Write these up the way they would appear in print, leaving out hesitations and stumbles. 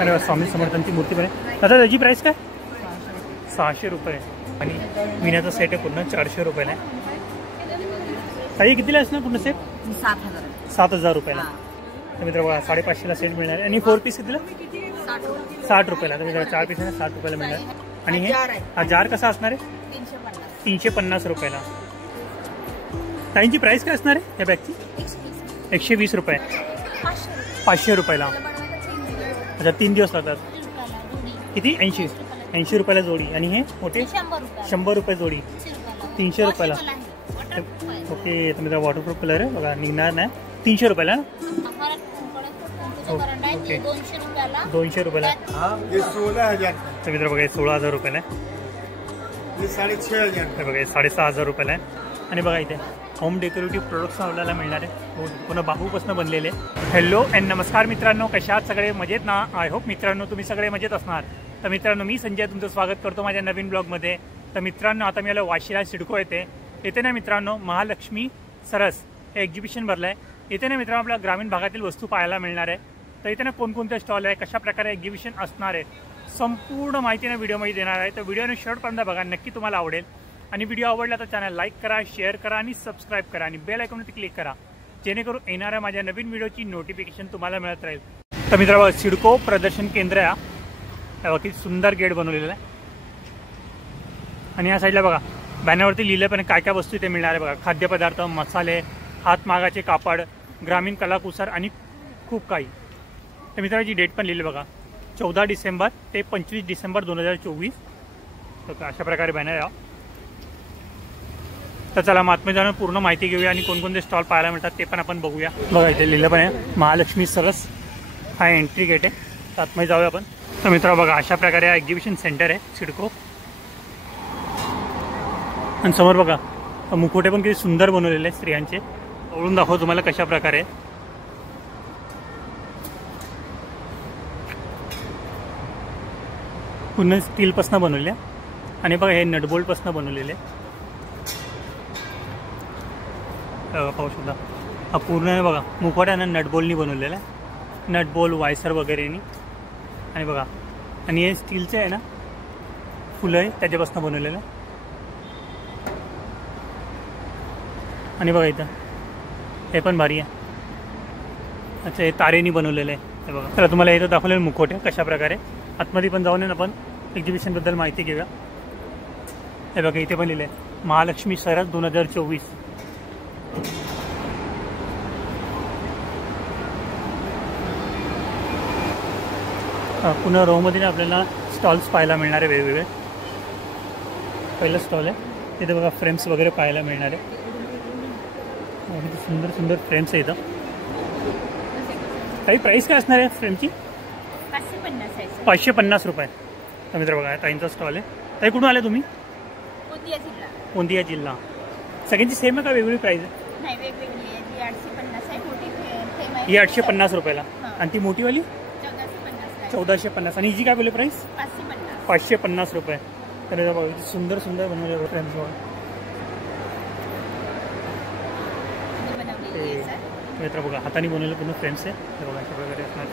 अरे स्वामी समर्थांची मूर्ती पण आहे. दादा त्याची प्राईस काय? 600 रुपये. आणि विण्याचा सेट आहे पूर्ण 400 रुपयाला आहे. ताई कितीला असणार पूर्ण सेट? 7,000 रुपयाला. तर मित्र बघा 550ला सेट मिळणार. आणि 4 पीस कितीला? 60 रुपयाला. तर मित्र 4 पीस 60 रुपयाला मिळणार. आणि हे हा जार कसा असणार आहे? 350 रुपयाला. ताईंची प्राईस काय असणार आहे या बॅगची? 120 रुपये. 500 रुपयाला. अच्छा 3 दिवस लागतात. किती? 80 रुपयाला जोडी. आणि हे मोठे 100 रुपये जोडी. 300 रुपयाला. ओके. तर मित्र वॉटरप्रूफ कलर आहे बघा, निघणार नाही. 300 रुपयाला. ओके 200 रुपयाला. तर मित्र बघा 16,000 रुपयाला आहे. 6,500 बघा 6,500 रुपयाला आहे. आणि बघा इथे होम डेकोरेटिव्ह प्रोडक्ट्स आपल्याला मिळणार आहे. पुन्हा बांबूपासून बनलेले. हॅलो अँड नमस्कार मित्रांनो, कशा आहात सगळे? मजेत ना? आय होप मित्रांनो तुम्ही सगळे मजेत असणार. तर मित्रांनो मी संजय तुमचं स्वागत करतो माझ्या नवीन ब्लॉगमध्ये. तर मित्रांनो आता मी आलो वाशीला सिडको येथे ना मित्रांनो महालक्ष्मी सरस हे एक्झिबिशन भरलं आहे. इथे ना मित्रांनो आपल्या ग्रामीण भागातील वस्तू पाहायला मिळणार आहे. तर इथे ना कोणकोणते स्टॉल आहे, कशा प्रकारे एक्झिबिशन असणार आहे, संपूर्ण माहिती ना व्हिडिओमध्ये देणार आहे. तर व्हिडिओने शेवटपर्यंत बघा, नक्की तुम्हाला आवडेल. आणि व्हिडिओ आवडला तर चॅनल लाईक करा, शेअर करा आणि सबस्क्राईब करा. आणि बेल आयकॉनवरती क्लिक करा, जेणेकरून येणाऱ्या माझ्या नवीन व्हिडिओची नोटिफिकेशन तुम्हाला मिळत राहील. तर मित्रांनो सिडको प्रदर्शन केंद्र आहे. किती सुंदर गेट बनवलेलं आहे. आणि या साईडला बघा बॅनरवरती लिहिलं पण काय काय वस्तू इथे मिळणार आहे बघा. खाद्यपदार्थ, मसाले, हातमागाचे कापड, ग्रामीण कलाकुसर आणि खूप काही. तर मित्रांची डेट पण लिहिली बघा, 14 डिसेंबर ते 25 डिसेंबर 2024. तर अशा प्रकारे बॅनर आहे. तर चला आतमध्ये जाऊन पूर्ण माहिती घेऊया आणि कोणकोणते स्टॉल पाहायला मिळतात ते पण आपण बघूया. बघा इथे लिहिलं पण आहे महालक्ष्मी सरस हा एंट्री गेट आहे. तर आतमध्ये जाऊया आपण. तर मित्रांनो बघा अशा प्रकारे हा एक्झिबिशन सेंटर आहे सिडको. आणि समोर बघा मुखोटे पण किती सुंदर बनवलेले आहेत स्त्रियांचे. ओळून दाखव तुम्हाला कशा प्रकारे. पुन्हा स्टीलपासून बनवले आणि बघा हे नटबोल्टपासून बनवलेले पाहू शकता. हा पूर्ण बघा मुखवट्यानं नटबोलनी बनवलेला आहे. नटबोल वायसर वगैरेनी. आणि बघा आणि हे स्टीलचं आहे ना फुलं आहे त्याच्यापासून बनवलेलं आहे. आणि बघा इथं हे पण भारी आहे. अच्छा हे तारेनी बनवलेलं आहे. हे बघा तर तुम्हाला इथं दाखवलेलं मुखवटे कशा प्रकारे. आतमध्ये पण जाऊन आपण एक्झिबिशनबद्दल माहिती घेऊया. हे बघा इथे पण लिहिलं आहे महालक्ष्मी सरस 2024. पुन्हा रोमध्ये आपल्याला स्टॉल्स पाहायला मिळणार आहे वेगवेगळे. पहिलं स्टॉल आहे तिथे बघा फ्रेम्स वगैरे पाहायला मिळणार आहे. सुंदर सुंदर फ्रेम्स आहे इथं. काही प्राईस काय असणार आहे फ्रेमची? 550 रुपये. तर मित्र बघा ताईंचा स्टॉल आहे. ताई कुठून आले तुम्ही? गोंदिया जिल्हा. सगळ्यांची सेम आहे का वेगवेगळी प्राईस आहे? ही 850 रुपयाला. आणि ती मोठीवाली 1450. आणि हिची काय बोलली प्राईस? 550 रुपये. तर बघा सुंदर सुंदर बनवले फ्रेम्स बघा. मित्र बघा हाताने बनवलेलं पूर्ण फ्रेम्स आहे. बघा अशा प्रकारे असणार.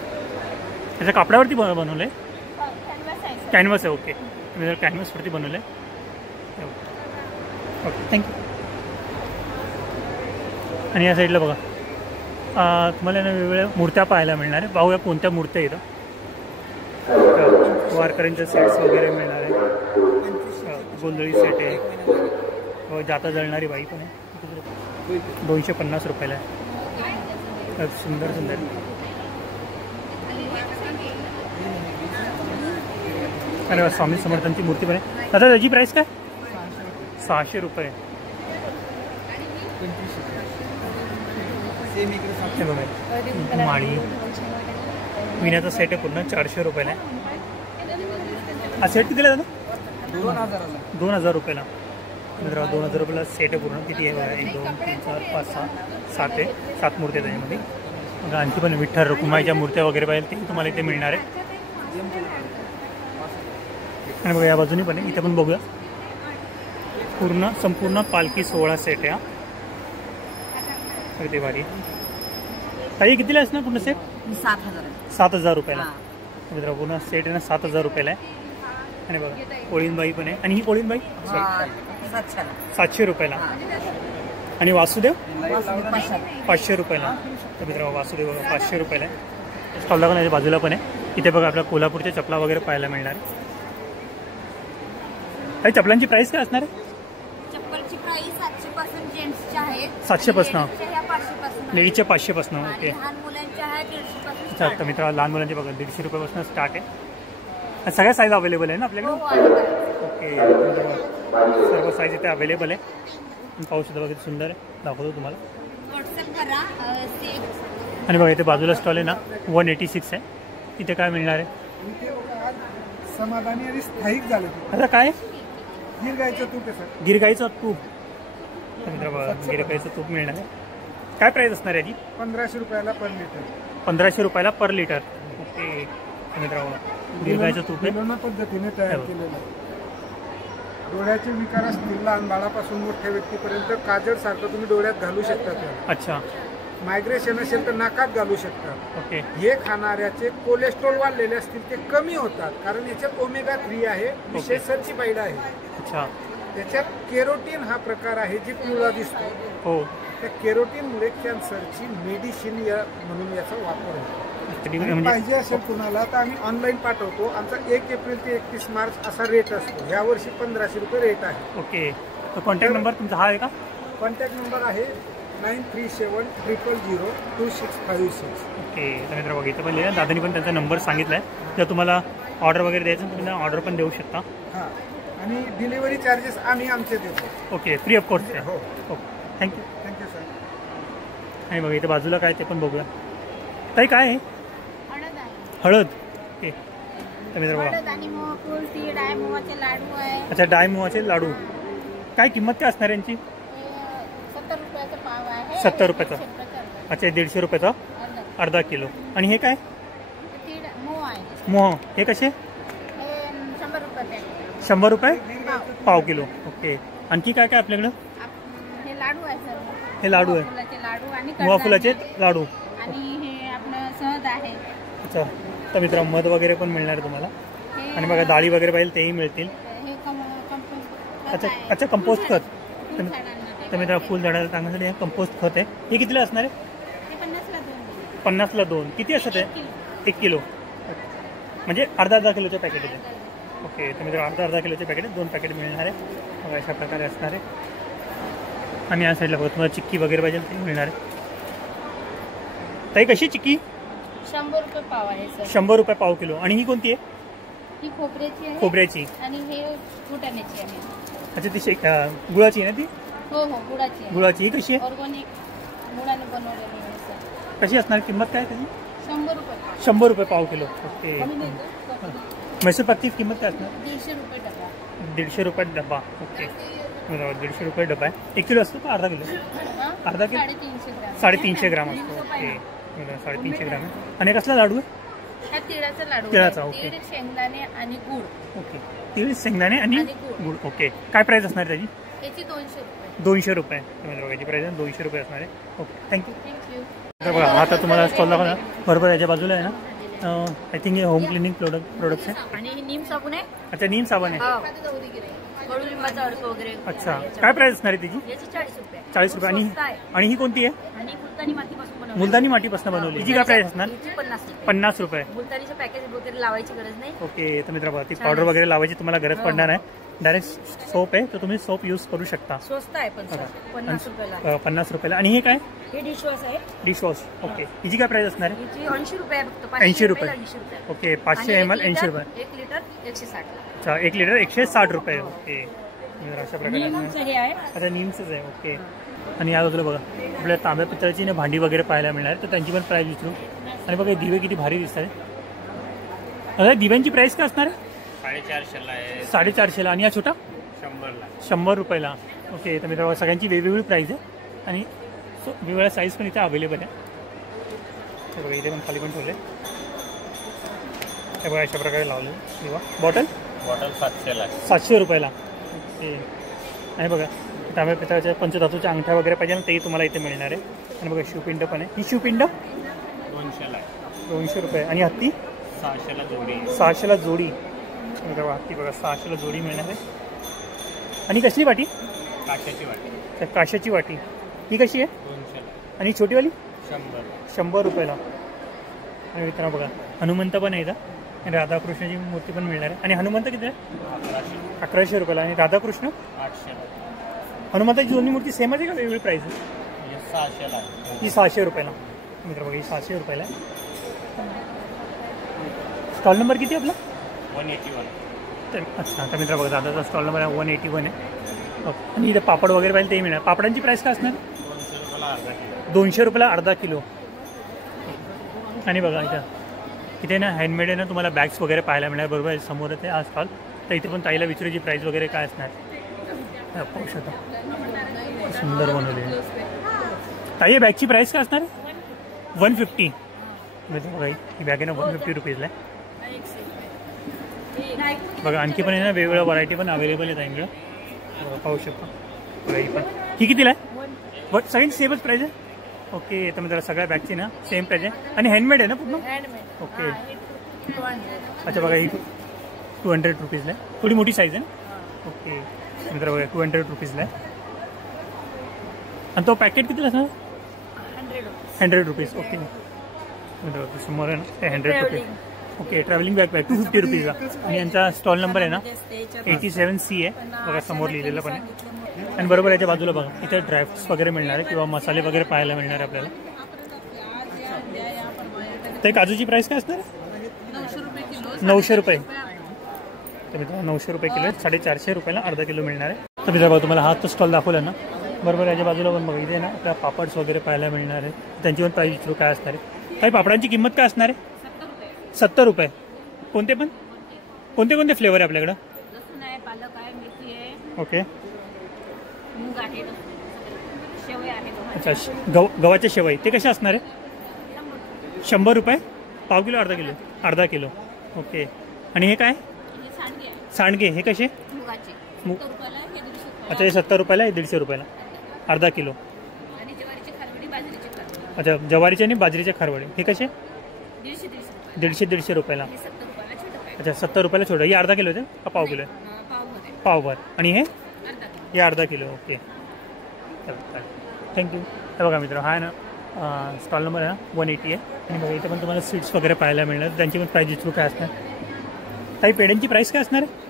त्याच्या कापडावरती बनवलं आहे. कॅनव्हास आहे. ओके मी कॅनव्हासवरती बनवलं आहे. Okay thank you. आणि या साईडला बघा तुम्हाला ना वेगवेगळ्या मूर्त्या पाहायला मिळणार आहे. पाहूया कोणत्या मूर्त्या इथं. वारकऱ्यांच्या सेट्स वगैरे मिळणार आहे. गोंधळी सेट आहे. जाता जळणारी बाई पण आहे. 250 रुपयाला आहे. सुंदर सुंदर. अरे स्वामी समर्थांची मूर्ती पण आहे. दादा त्याची प्राईस काय? 600 रुपये. माळी विण्याचा सेट आहे पूर्ण 400 रुपयाला आहे. हा सेट कितीला दादा? 2000 रुपयाला. 2000 रुपयाला सेट आहे पूर्ण. किती आहे? 1 2 3 4 5 6 7 आहे. 7 मूर्ती आहेत त्याच्यामध्ये. बघा आणखी पण विठ्ठल रुक्माईच्या मूर्त्या वगैरे पाहिजे ते तुम्हाला इथे मिळणार आहे. आणि बघा या बाजूने पण आहे. इथे पण बघूया पूर्ण संपूर्ण पालखी सोहळा सेट आहे. अगदी भारी. ताई कितीला असणार पूर्ण सेट? 7,000. 7,000 रुपयाला. मित्रांनो पूर्ण सेट आहे ना 7,000 रुपयाला आहे. आणि बघा कोळीनबाई पण आहे. आणि ही कोळीनबाई 700 रुपयाला. आणि वासुदेव 500 रुपयाला. तर मित्रांनो वासुदेव बघा 500 रुपयाला आहे. स्टॉलला पण बाजूला पण आहे. इथे बघा आपल्या कोल्हापूरच्या चपला वगैरे पाहायला मिळणार. काही चपलांची प्राइस काय असणार आहे? चप्पलची प्राइस 700 पासून जेंट्सच्या आहेत. 700 पासून. 500 पासून. लेडीजच्या 500 पासून. ओके. लहान मुलांच्या आहे 150 पासून. अच्छा तर मित्रांनो लहान मुलांचे बघा 150 रुपयापासून स्टार्ट आहे. सगळ्या साईज अवेलेबल आहे ना आपल्याकडे? ओके. सर्व साईज इथे अवेलेबल आहे. पाहू सुद्धा बघा सुंदर आहे. दाखवतो तुम्हाला. व्हॉट्सअप करा. आणि बघा इथे बाजूला स्टॉल आहे ना 186 आहे. इथे काय मिळणार आहे? समाधानी आणि स्थायिक झालं. आता काय? गिरगाईचं तूप आहे सर. गिरगाईचं तूप. मित्र बघा गिरगाईचं तूप मिळणार आहे. काय प्राइस असणार आहे याची? 1500 रुपयाला पर लिटर. 1500 रुपयाला पर लिटर. ओके. मित्रांनो गिरगाईचं तूप आहे. विलोना पद्धतीने तयार केलेलं आहे. डोळ्याचे विकार असतील लहान बाळापासून मोठ्या व्यक्तीपर्यंत काजळ सारखं तुम्ही डोळ्यात घालू शकता. अच्छा. मायग्रेशन असेल तर नाकात घालू शकता. ओके. हे खाणाऱ्याचे कोलेस्ट्रॉल वाढलेले असतील ते कमी होतात कारण याच्यात ओमेगा 3 आहे. विशेष सर्टिफाईड आहे. अच्छा. त्याच्यात केरोटीन हा प्रकार आहे जी पिवळा दिसतो. हो. त्या केरोटीनमुळे कॅन्सरची मेडिसिन म्हणून याचा वापर होतो. पाहिजे असेल कुणाला तर आम्ही ऑनलाईन पाठवतो. आमचा 1 एप्रिल ते 31 मार्च असा रेट असतो. यावर्षी 1500 रुपये रेट आहे. ओके. तर कॉन्टॅक्ट नंबर तुमचा हा आहे का? कॉन्टॅक्ट नंबर आहे 9370002656. ओके. तर मित्र बघा इथं पण लिहा. दादानी पण त्यांचा नंबर सांगितला आहे. जर तुम्हाला ऑर्डर वगैरे द्यायचं तुम्ही ऑर्डर पण देऊ शकता. हां. आणि डिलिव्हरी चार्जेस आम्ही आमचे देतो. ओके. फ्री ऑफ कॉस्ट आहे. हो. ओके. थँक्यू. Thank you sir. आणि बघा इथे बाजूला काय ते पण बघूया. ताई काय आहे? हळद. ओके. तर मित्र बघा. आणि मोहफूल, तीळ आहे, मोहाचे लाडू आहे. अच्छा डाय मोहाचे लाडू. काय किंमत काय असणार यांची? 70 रुपयाचा पाव आहे. 70 रुपयाचा. अच्छा 150 रुपयाचा अर्धा किलो. आणि हे काय? तीळ मोह आहे. मोह. हे कसे? 100 रुपये. 100 रुपये पाव किलो. ओके. आणखी काय काय आपल्याकडं? हे लाडू आहे सर. हे लाडू आहे. फुलाचे लाडू आणि मोहा फुलाचे लाडू. आणि हे आपलं सहज आहे. अच्छा. तर मित्र मध वगैरे पण मिळणार तुम्हाला. आणि बघा डाळी वगैरे पाहिजे तेही मिळतील. हे कंपोस्ट. अच्छा. अच्छा कंपोस्ट खत. तर मित्र फुल झाडाला टाकण्यासाठी हे कंपोस्ट खत आहे. हे कितीला असणार आहे? 50ला 2. किती असतं ते? 1 किलो. म्हणजे अर्धा किलोचे पॅकेट आहे. ओके. तर मित्र अर्धा किलोचे पॅकेट 2 पॅकेट मिळणार आहे. बघा अशा प्रकारे असणार आहे. आणि या साईडला बघा तुम्हाला चिक्की वगैरे पाहिजे ते मिळणार आहे. ताई कशी चिक्की? 100 रुपये पाव आहे सर. 100 रुपये पाव किलो. आणि ही कोणती आहे? ही खोबऱ्याची आहे. खोबऱ्याची. आणि हे फुटाण्याची आहे. अच्छा ती गुळाची आहे ना ती? हो हो गुळाची आहे. गुळाची. ही कशी आहे? ऑर्गॅनिक गुळाने बनवलेली आहे सर. कशी असणार किंमत काय त्याची? 100 रुपये. 100 रुपये पाव किलो. ओके. मैसूर पाकची किंमत काय असणार? 150 रुपये डबा. 150 रुपये डबा. ओके. बरोबर 150 रुपये डबा आहे. 1 किलो असतो का अर्धा किलो? अर्धा किलो. 350 ग्राम असतो. ओके. 350 ग्राम आहे. आणि कसला लाडू आहे? हा तिळाचा लाडू. तिळाचा. ओके. तीळ, शेंगदाणे आणि गुळ. ओके. तीळ शेंगदाणे आणि गुळ. ओके. काय प्राइस असणार त्याची? याची 200 रुपये. 200 रुपये. याची प्राइस 200 रुपये असणार आहे. ओके. थँक्यू. थँक्यू. तर बघा आता तुम्हाला स्टॉल दाखवा ना. बरोबर याच्या बाजूला आहे ना आय थिंक हे होम क्लिनिंग प्रोडक्ट्स आहे. आणि नीम साबण आहे. अच्छा नीम साबण आहे. कडुलिंबाचा अर्क वगैरे. अच्छा. काय प्राइस असणार आहे त्याची? याची 40 रुपये. 40 रुपये. आणि ही कोणती आहे? आणि मुलतानी मातीपासून बनवली. मुलतानी मातीपासून बनवली. हिची काय प्राइस असणार? 50 रुपये. 50 रुपये. मुलतानीचं पॅकेज वगैरे लावायची गरज नाही. ओके. तर मित्र ती पावडर वगैरे लावायची तुम्हाला गरज पडणार आहे. डायरेक्ट सोप आहे तर तुम्ही सोप यूज करू शकता. स्वस्त आहे पण 50 रुपयाला. 50 रुपयाला. आणि हे काय? हे डिशवॉश आहे. डिशवॉश. ओके. हिची काय प्राइस असणार आहे? हिची 80 रुपये आहे फक्त. 80 रुपये. 80 रुपये. ओके. 500 ml 80 रुपये. 1 लिटर 160. अच्छा 1 लिटर 160 रुपये. ओके. अशा प्रकारे. हे आहे. अच्छा नीमचंच आहे. ओके. आणि या बाजूला बघा आपल्या तांब्या पितळाची भांडी वगैरे पाहायला मिळणार तर त्यांची पण प्राइस विचारू. आणि बघा दिवे किती भारी दिसत आहेत. आता दिव्यांची प्राइस काय असणार आहे? 450 आहे. 450ला. आणि या छोटा 100 रुपयाला. ओके. तर मित्रांनो सगळ्यांची वेगवेगळी प्राइस आहे. आणि वेगवेगळ्या साईज पण इथे अवेलेबल आहे. हे बघा इथे पण खाली पण ठेवले. हे बघा अशा प्रकारे लावले. किंवा बॉटल 700ला आहे. 700 रुपयाला. ओके. आणि बघा तांब्या पितळाच्या पंचधातूच्या अंगठ्या वगैरे पाहिजे ना तेही तुम्हाला इथे मिळणार आहे. आणि बघा शिवपिंड पण आहे. ही शिवपिंड 200ला आहे. 200 रुपये. आणि हत्ती 600ला जोडी. 600ला जोडी. ती बघा 600ला जोडी मिळणार आहे. आणि कसली वाटी? काशाची वाटी. त्या काशाची वाटी. ही कशी आहे? 200ला. आणि छोटीवाली? 100. 100 रुपयाला. आणि मित्रांनो बघा हनुमंत पण आहे इथं. आणि राधाकृष्णाची मूर्ती पण मिळणार आहे. आणि हनुमंत किती आहे? 1100 रुपयाला. आणि राधाकृष्ण 800ला. हनुमंताची दोन्ही मूर्ती सेमच आहे का वेगळी प्राईस आहे? 600ला. ही 600 रुपयाला. मित्र बघा ही 600 रुपयाला आहे. स्टॉल नंबर किती आपला? 181. अच्छा आता मित्र बघा दादाचा स्टॉल नंबर 181 आहे. आणि इथे पापड वगैरे पाहिजे ते मिळणार. पापडांची प्राईस काय असणार? 200 रुपयाला अर्धा किलो. 200 रुपयाला अर्धा किलो. आणि बघा इथे ना हँडमेड आहे ना तुम्हाला बॅग्स वगैरे पाहायला मिळणार. बरोबर आहे समोर आहे आज स्टॉल. तर इथे पण ताईला विचारायची प्राईस वगैरे काय असणार. पाहू शकता सुंदर बनवले. ताई बॅगची प्राईस काय असणार? 150. बघा ही बॅग आहे ना 150 रुपीजला आहे. बघा आणखी पण आहे ना वेगवेगळ्या व्हरायटी पण अवेलेबल आहे ताईंकडं. पाहू शकता बघा ही पण. ही कितीला आहे? सगळी सेमच प्राईज आहे. ओके तर मित्रांनो सगळ्या बॅगची ना सेम प्राईज आहे. आणि हँडमेड आहे ना पूर्ण? ओके. अच्छा बघा ही 200 रुपीजला आहे. थोडी मोठी साईज आहे ना. ओके मित्र बघा 200 रुपीजला आहे. आणि तो पॅकेट कितीला असणार? 100 रुपीज. ओके मित्र समोर आहे ना ते 100 रुपीज. Okay travelling bag 250 रुपीजला. आणि यांचा स्टॉल नंबर आहे ना 87C आहे. बघा समोर लिहिलेलं पण आहे. आणि बरोबर याच्या बाजूला बघा इथे ड्रायफ्रुट्स वगैरे मिळणार आहे किंवा मसाले वगैरे पाहायला मिळणार आहे आपल्याला. तर काजूची प्राईस काय असणार? 900 रुपये. तर मित्रांनो 900 रुपये किलो आहे. 450 रुपयाला अर्धा किलो मिळणार आहे. तर मित्रांनो बघा तुम्हाला हा तो स्टॉल दाखवला ना. बरोबर याच्या बाजूला पण बघा इथे ना आपल्या पापड्स वगैरे पाहायला मिळणार आहे. त्यांची पण प्राईस विचारू काय असणार आहे. काही पापडांची किंमत काय असणार आहे? 70 रुपये. कोणते पण? कोणते कोणते फ्लेवर आहे आपल्याकडं? पालक आहे, मेथी आहे, ओके मूग आहे, शेवया आहे. अच्छा गव्हाच्या शेवई ते कसे असणार आहे? 100 रुपये. पाव किलो अर्धा किलो? अर्धा किलो. ओके. आणि हे काय? सांडगे. हे कसे? मूग. अच्छा हे 70 रुपयाला आहे. 150 रुपयाला अर्धा किलो. अच्छा ज्वारीचे आणि बाजरीचे खारवडे हे कसे? 150 रुपयाला. अच्छा 70 रुपयाला छोटं. हे अर्धा किलो आहे का पाव किलो आहे? पावभर. आणि हे अर्धा किलो. Okay thank you. हे बघा मित्र हा आहे ना स्टॉल नंबर आहे ना 180 आहे. आणि बघा इथे पण तुम्हाला स्वीट्स वगैरे पाहायला मिळणार. त्यांची पण प्राईस विचारू काय असणार? काही पेड्यांची प्राईस काय असणार आहे?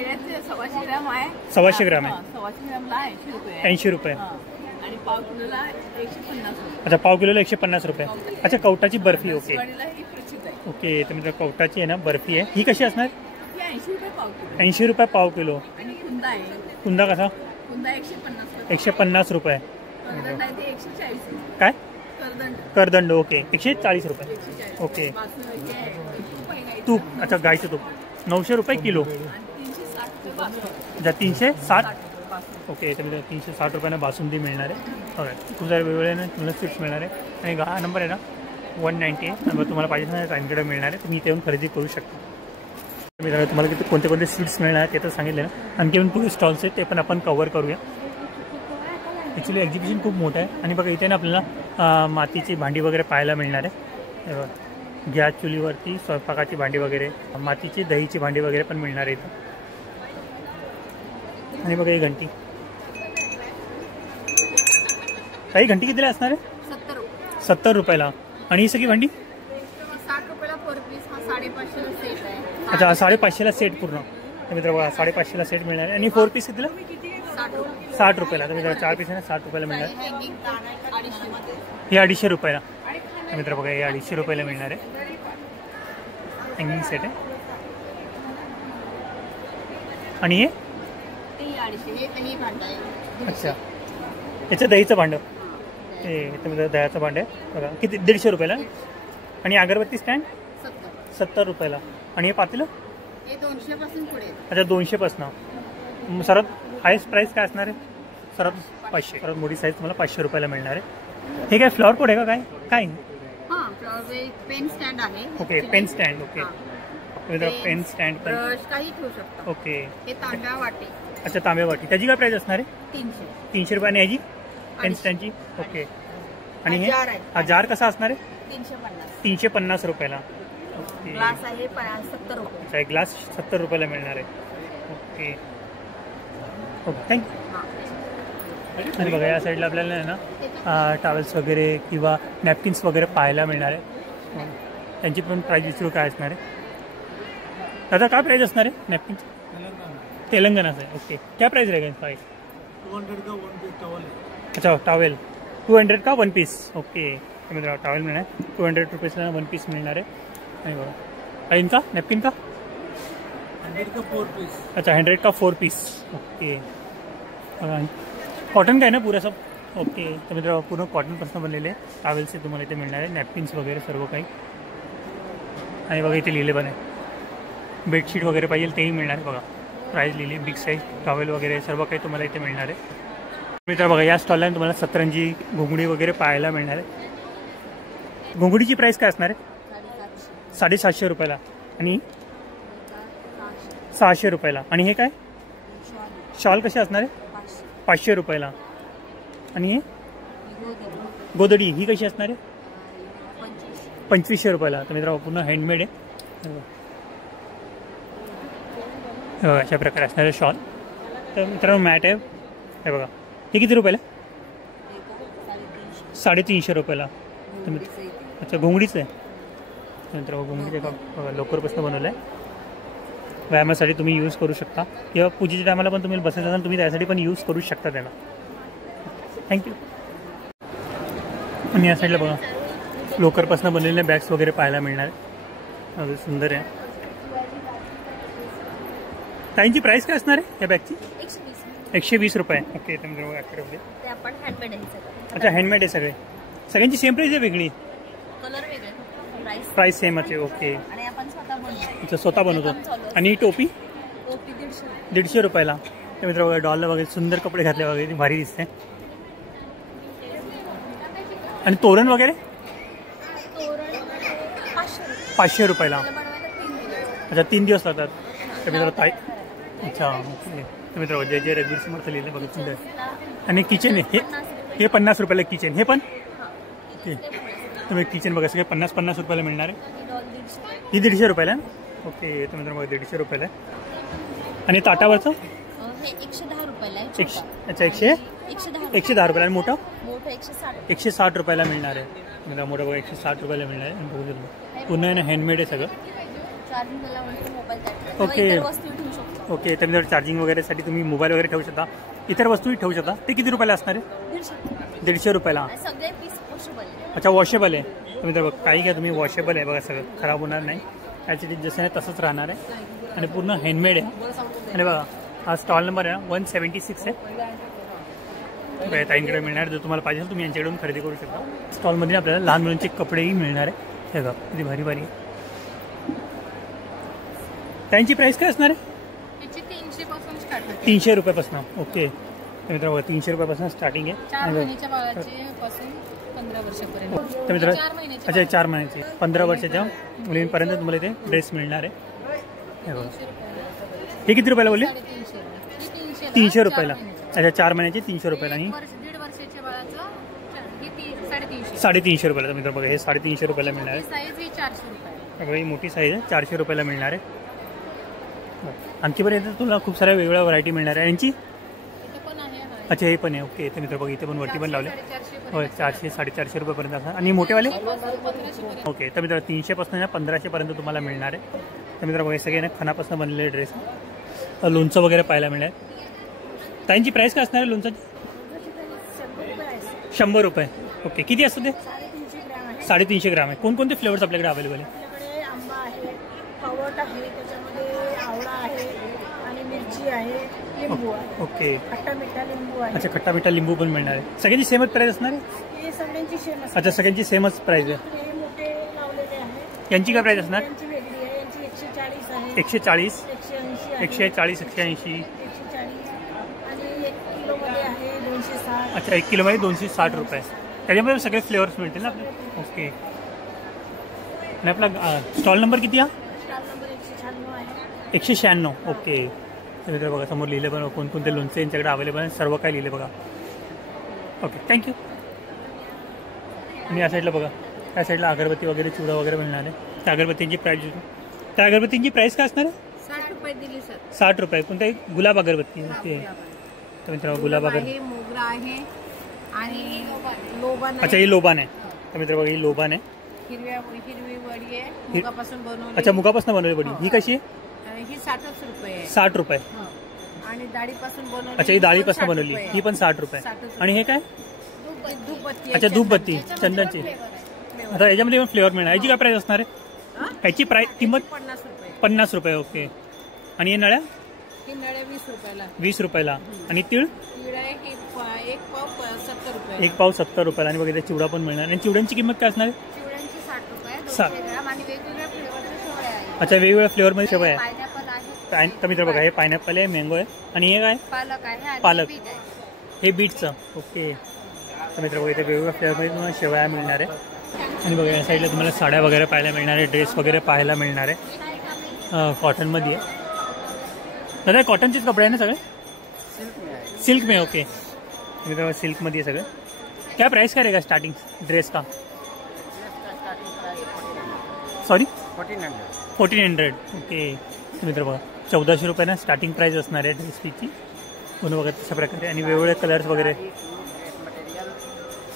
125 ग्राम आहे. 125 ग्राम आहे. 125 ग्रामला 80 रुपये. 80 रुपये. आणि पाव किलोला 150 रुपये. अच्छा पाव किलोला 150 रुपये. अच्छा कवटाची बर्फी. ओके ओके तर मित्र कवटाची आहे ना बर्फी आहे. ही कशी असणार? 80 रुपये पाव किलो. 80 रुपये पाव किलो. आणि कुंदा आहे. कुंदा कसा? कुंदा 150 रुपये. 150 रुपये. करदंड आहे ते 140 रुपये. काय? करदंड. करदंड. ओके 140 रुपये. ओके. तूप. अच्छा गायचं तूप 900 रुपये किलो. 360 रुपये बासुंदी. अच्छा 360. ओके तर मित्र 360 रुपयानं बासुंदी मिळणार आहे. ओके खूप सारे वेगवेगळे ना तुम्हाला स्वीट्स मिळणार आहे. आणि हा नंबर आहे ना 190 आहे. नंबर तुम्हाला पाहिजे ना टाईमकडे मिळणार आहे. तुम्ही इथे येऊन खरेदी करू शकता. मित्रांनो तुम्हाला किती कोणते कोणते स्वीट्स मिळणार ते तर सांगितले ना. आणखी पण पुढे स्टॉल्स आहेत ते पण आपण कव्हर करूया. ॲक्च्युली एक्झिबिशन खूप मोठं आहे. आणि बघा इथे ना आपल्याला मातीची भांडी वगैरे पाहायला मिळणार आहे. बघा गॅस चुलीवरती स्वयंपाकाची भांडी वगैरे, मातीची दहीची भांडी वगैरे पण मिळणार आहे इथं. आणि बघा ही घंटी. काही घंटी कितीला असणार आहे? 70 रुपयाला. आणि ही सगळी भांडी 60 रुपयाला पर पीस. हा 550ला सेट आहे. अच्छा 550ला सेट पूर्ण. तर मित्र बघा 550ला सेट मिळणार आहे. आणि 4 पीस कितीला? 60 रुपयाला. तर मित्र 4 पीस आहे ना 60 रुपयाला मिळणार. हे 250 रुपयाला. तर मित्र बघा हे 250 रुपयाला मिळणार आहे. हँगिंग सेट आहे. आणि हे अच्छा याचं दहीचं भांडं. हे तर दह्याचं भांडं आहे बघा किती 150 रुपयाला. आणि अगरबत्ती स्टँड 70 रुपयाला. आणि हे पातेलं 200 पासून पुढे. अच्छा 200 पासून. सर्वात हायस्ट प्राईस काय असणार आहे? सर्वात 500. सर्वात मोठी साईज तुम्हाला 500 रुपयाला मिळणार आहे. हे काय फ्लॉवर पोट आहे का काय? काय पेन स्टँड आहे. Okay pen stand. Okay pen stand पण ब्रश काही ठेवू शकतो. ओके. हे तांब्या वाटी. अच्छा तांब्या वाटी. त्याची काय प्राईस असणार आहे? 300 रुपये. आणि याची पेन स्टँडची? ओके. आणि हे हा जार कसा असणार आहे? 350. 350 रुपयाला. ओके ग्लास आहे 70 रुपये. अच्छा, एक ग्लास 70 रुपयाला मिळणार आहे. Okay okay thank you. आणि बघा या साईडला आपल्याला आहे ना टॉवेल्स वगैरे किंवा नॅपकिन्स वगैरे पाहायला मिळणार आहे. त्यांची पण प्राईस विचारू काय असणार आहे. दादा काय प्राईस असणार आहे नॅपकिन्स? तेलंगणाचं आहे. ओके क्या प्राईस रहेगा इसका? 200 का 1 पीस टॉवल है. अच्छा टॉवेल 200 का 1 पीस. ओके मित्र टॉवेल मिळणार आहे 200 रुपीजला 1 पीस मिळणार आहे. आणि बघा इनका नॅपकिन का 100 का 4 पीस. अच्छा 100 का 4 पीस. ओके कॉटन का आहे ना पुरं सब. ओके तर मित्र पूर्ण कॉटनपासून बनलेले टॉवेल्स तुम्हाला इथे मिळणार आहे. नॅपकिन्स वगैरे सर्व काही. आणि बघा इथे लिहिले पण आहे. बेडशीट वगैरे पाहिजे तेही मिळणार आहे. बघा प्राईस लिहिली बिग साईज टॉवेल वगैरे सर्व काही तुम्हाला इथे मिळणार आहे. मित्र बघा या स्टॉलला तुम्हाला सतरंजी घुंगडी वगैरे पाहायला मिळणार आहे. घुंगडीची प्राईस काय असणार आहे? 750 रुपयाला. आणि 600 रुपयाला. आणि हे काय शॉल कसे असणार आहे? 500 रुपयाला. आणि हे गोदडी ही कशी असणार आहे? 2500 रुपयाला. तर मित्र पूर्ण हँडमेड आहे. अशा प्रकारे असणारे शॉल. तर मित्रांनो मॅट आहे हे बघा. हे किती रुपयाला? 350 रुपयाला. अच्छा घोंगडीच आहे. नंतर घोंगडीचं बघा लोकरपासून बनवलं आहे. व्यायामासाठी तुम्ही यूज करू शकता किंवा पूजेच्या टायमाला पण तुम्ही बसायचं असाल तुम्ही त्यासाठी पण यूज करू शकता त्याला. थँक्यू. आणि या साईडला बघा लोकरपासून बनलेले बॅग्स वगैरे पाहायला मिळणार आहे. सुंदर आहे. ताईंची प्राईस काय असणार आहे या बॅगची? 120 रुपये. ओके ते आपण हँडमेड आहे सगळं. अच्छा हँडमेड आहे सगळे. सगळ्यांची सेम प्राईस आहे वेगळी? कलर वेगळे प्राईस सेमच आहे. ओके आणि आपण स्वतः बनवतो. अच्छा स्वतः बनवतो. आणि ही टोपी 150 रुपयाला. ते मित्र वगैरे डॉलला वगैरे सुंदर कपडे घातले वगैरे भारी दिसते. आणि तोरण वगैरे 500 रुपयाला. अच्छा 3 दिवस लागतात. तर मित्र ताई अच्छा ओके. तर मित्र जे जे रेग्युलर समर्थ लिहिले बघा सुंदर. आणि किचन आहे हे 50 रुपयाला किचन. हे पण ओके. तुम्ही किचन बघा सगळे 50 रुपयाला मिळणार आहे. ही 150 रुपयाला. ओके तर मित्र बघा 150 रुपयाला. आणि ताटावरचं हे 110 रुपयाला आहे. अच्छा 110 रुपयाला. आणि मोठं 160 रुपयाला मिळणार आहे. म्हणजे मोठं बघा 160 रुपयाला मिळणार आहे. बघू शकतो पुन्हा आहे हँडमेड आहे सगळं. Okay okay. तर मित्र चार्जिंग वगैरेसाठी तुम्ही मोबाईल वगैरे ठेवू शकता. इतर वस्तूही ठेवू शकता. ते किती रुपयाला असणार आहे? 150 रुपयाला. अच्छा वॉशेबल आहे. तुम्ही तर काही घ्या तुम्ही वॉशेबल आहे बघा सगळं खराब होणार नाही. ॲक्च्युली जसं नाही तसंच राहणार आहे. आणि पूर्ण हँडमेड आहे. आणि बघा हा स्टॉल नंबर आहे 176 आहे. ताईंकडे मिळणार. जर तुम्हाला पाहिजे तुम्ही यांच्याकडून खरेदी करू शकता. स्टॉलमध्ये आपल्याला लहान मुलांचे कपडेही मिळणार आहे. हे बघा किती भारी भारी. त्यांची प्राईस काय असणार आहे? 300 रुपयापासून. ओके तर मित्र बघा 300 रुपयापासून स्टार्टिंग आहे. तर मित्र अच्छा 4 महिन्याचे 15 वर्षाच्या मुलींपर्यंत तुम्हाला इथे ड्रेस मिळणार आहे. हे बघा हे किती रुपयाला बोलले? 300 रुपयाला. अच्छा 4 महिन्याचे 300 रुपयाला. आणि 350 रुपयाला. तर मित्र बघा हे 350 रुपयाला मिळणार आहे. ही मोठी साईज आहे 400 रुपयाला मिळणार आहे. आणखी बरं येतं तुला खूप साऱ्या वेगवेगळ्या व्हरायटी मिळणार आहे. यांची अच्छा हे पण आहे. ओके तर मित्र बघा इथे पण वरती पण लावले. होय 400 450 रुपयापर्यंत असं. आणि मोठेवाले ओके तर मित्र 300 पासून 1500 पर्यंत तुम्हाला मिळणार आहे. तर मित्र बघा सगळे ना खणापासून बनलेले ड्रेस. लोणचं वगैरे पाहायला मिळणार. त्यांची प्राईस काय असणार आहे लोणचाची? 100 रुपये. ओके किती असतं ते? 350 ग्राम आहे. कोणकोणते फ्लेवर्स आपल्याकडे अवेलेबल आहे? आंबा आहे, खवट आहे, त्याच्यामध्ये आवळा आहे आणि मिरची आहे, लिंबू आहे. ओके खट्टा मिठा लिंबू आहे. अच्छा खट्टा मिठा लिंबू पण मिळणार आहे. सगळ्यांची सेमच प्राईस असणार आहे? हे सगळ्यांची सेम असते. अच्छा सगळ्यांची सेमच प्राईस आहे. हे मोठे लावलेले आहे. यांची काय प्राईस असणार? यांची वेगळी आहे. यांची 140 आहे. 140 180 आहे. 140 180 140 आणि 1 किलोमध्ये आहे 260. अच्छा 1 किलोमध्ये 260 रुपये. त्याच्यामध्ये सगळे फ्लेवर्स मिळतील ना आपले. ओके आणि आपला स्टॉल नंबर किती हा? स्टॉल नंबर 196 आहे. 196. ओके तर मित्र बघा समोर लिहिले बघा कोणकोणते लोणचे यांच्याकडे अवेलेबल आहे. सर्व काय लिहिले बघा. Okay thank you. आणि या साईडला बघा त्या साईडला अगरबत्ती वगैरे चुडा वगैरे मिळणार आहे. त्या अगरबत्तींची प्राईस देतो. त्या अगरबत्तींची प्राईस काय असणार आहे? 60 रुपये दिली सर. 60 रुपये. कोणता एक गुलाब अगरबत्ती. ओके. तर मित्रांनो गुलाब अगरबत्ती. आहे, मोगरा आहे आणि लोबान अच्छा ही लोबान आहे. तर मित्रांनो ही लोबान आहे. हिरवी वडी आहे, मुगापासून बनवली. अच्छा मुगापासून बनवली वडी. ही कशी आहे? ही 60 रुपये आहे. 60 रुपये. आणि डाळीपासून बनवली. अच्छा ही डाळीपासून बनवली. ही पण 60 रुपये. आणि हे काय? धूपबत्ती. अच्छा धूपबत्ती चंदनची. आता याच्यामध्ये पण फ्लेवर मिळणार. याची काय प्राईस असणार आहे? याची प्राईस किंमत 50 रुपये. 50 रुपये. ओके. आणि हे नळ्या ही नळे 20 रुपयाला. 20 रुपयाला. आणि तीळ तिळ आहे की एक पाव 70 रुपये. एक पाव 70 रुपयाला. आणि बघा चिवडा पण मिळणार. आणि चिवड्यांची किंमत काय असणार आहे? चिवड्यांची 60 रुपये 60. 200 ग्राम आणि वेगवेगळ्या फ्लेवरच्या शेवळ्या आहेत. अच्छा वेगवेगळ्या फ्लेवरमध्ये शेवया आहे. पायनॅपल आहे. तर मित्र बघा हे पायनॅपल आहे, मँगो आहे. आणि हे काय? पालक आहे आणि पालक. बीट आहे. हे बीटचं. ओके. तर मित्र बघा इथे वेगवेगळ्या फ्लेवरमध्ये तुम्हाला शेवया मिळणार आहे. आणि बघा या साईडला तुम्हाला साड्या वगैरे पाहायला मिळणार आहे, ड्रेस वगैरे पाहायला मिळणार आहे. कॉटनमध्ये आहे. दादा कॉटनचेच कपडे आहे ना सगळे? सिल्क में. ओके. मित्र सिल्कमध्ये आहे सगळं. क्या प्राइस काय रहेगा स्टार्टिंग ड्रेस का? सॉरी 1400. ओके. मित्र बघा 1400 रुपये स्टार्टिंग प्राइस असणार आहे ड्रेस पीची. म्हणून बघा तशा प्रकारे. आणि वेगवेगळे कलर्स वगैरे.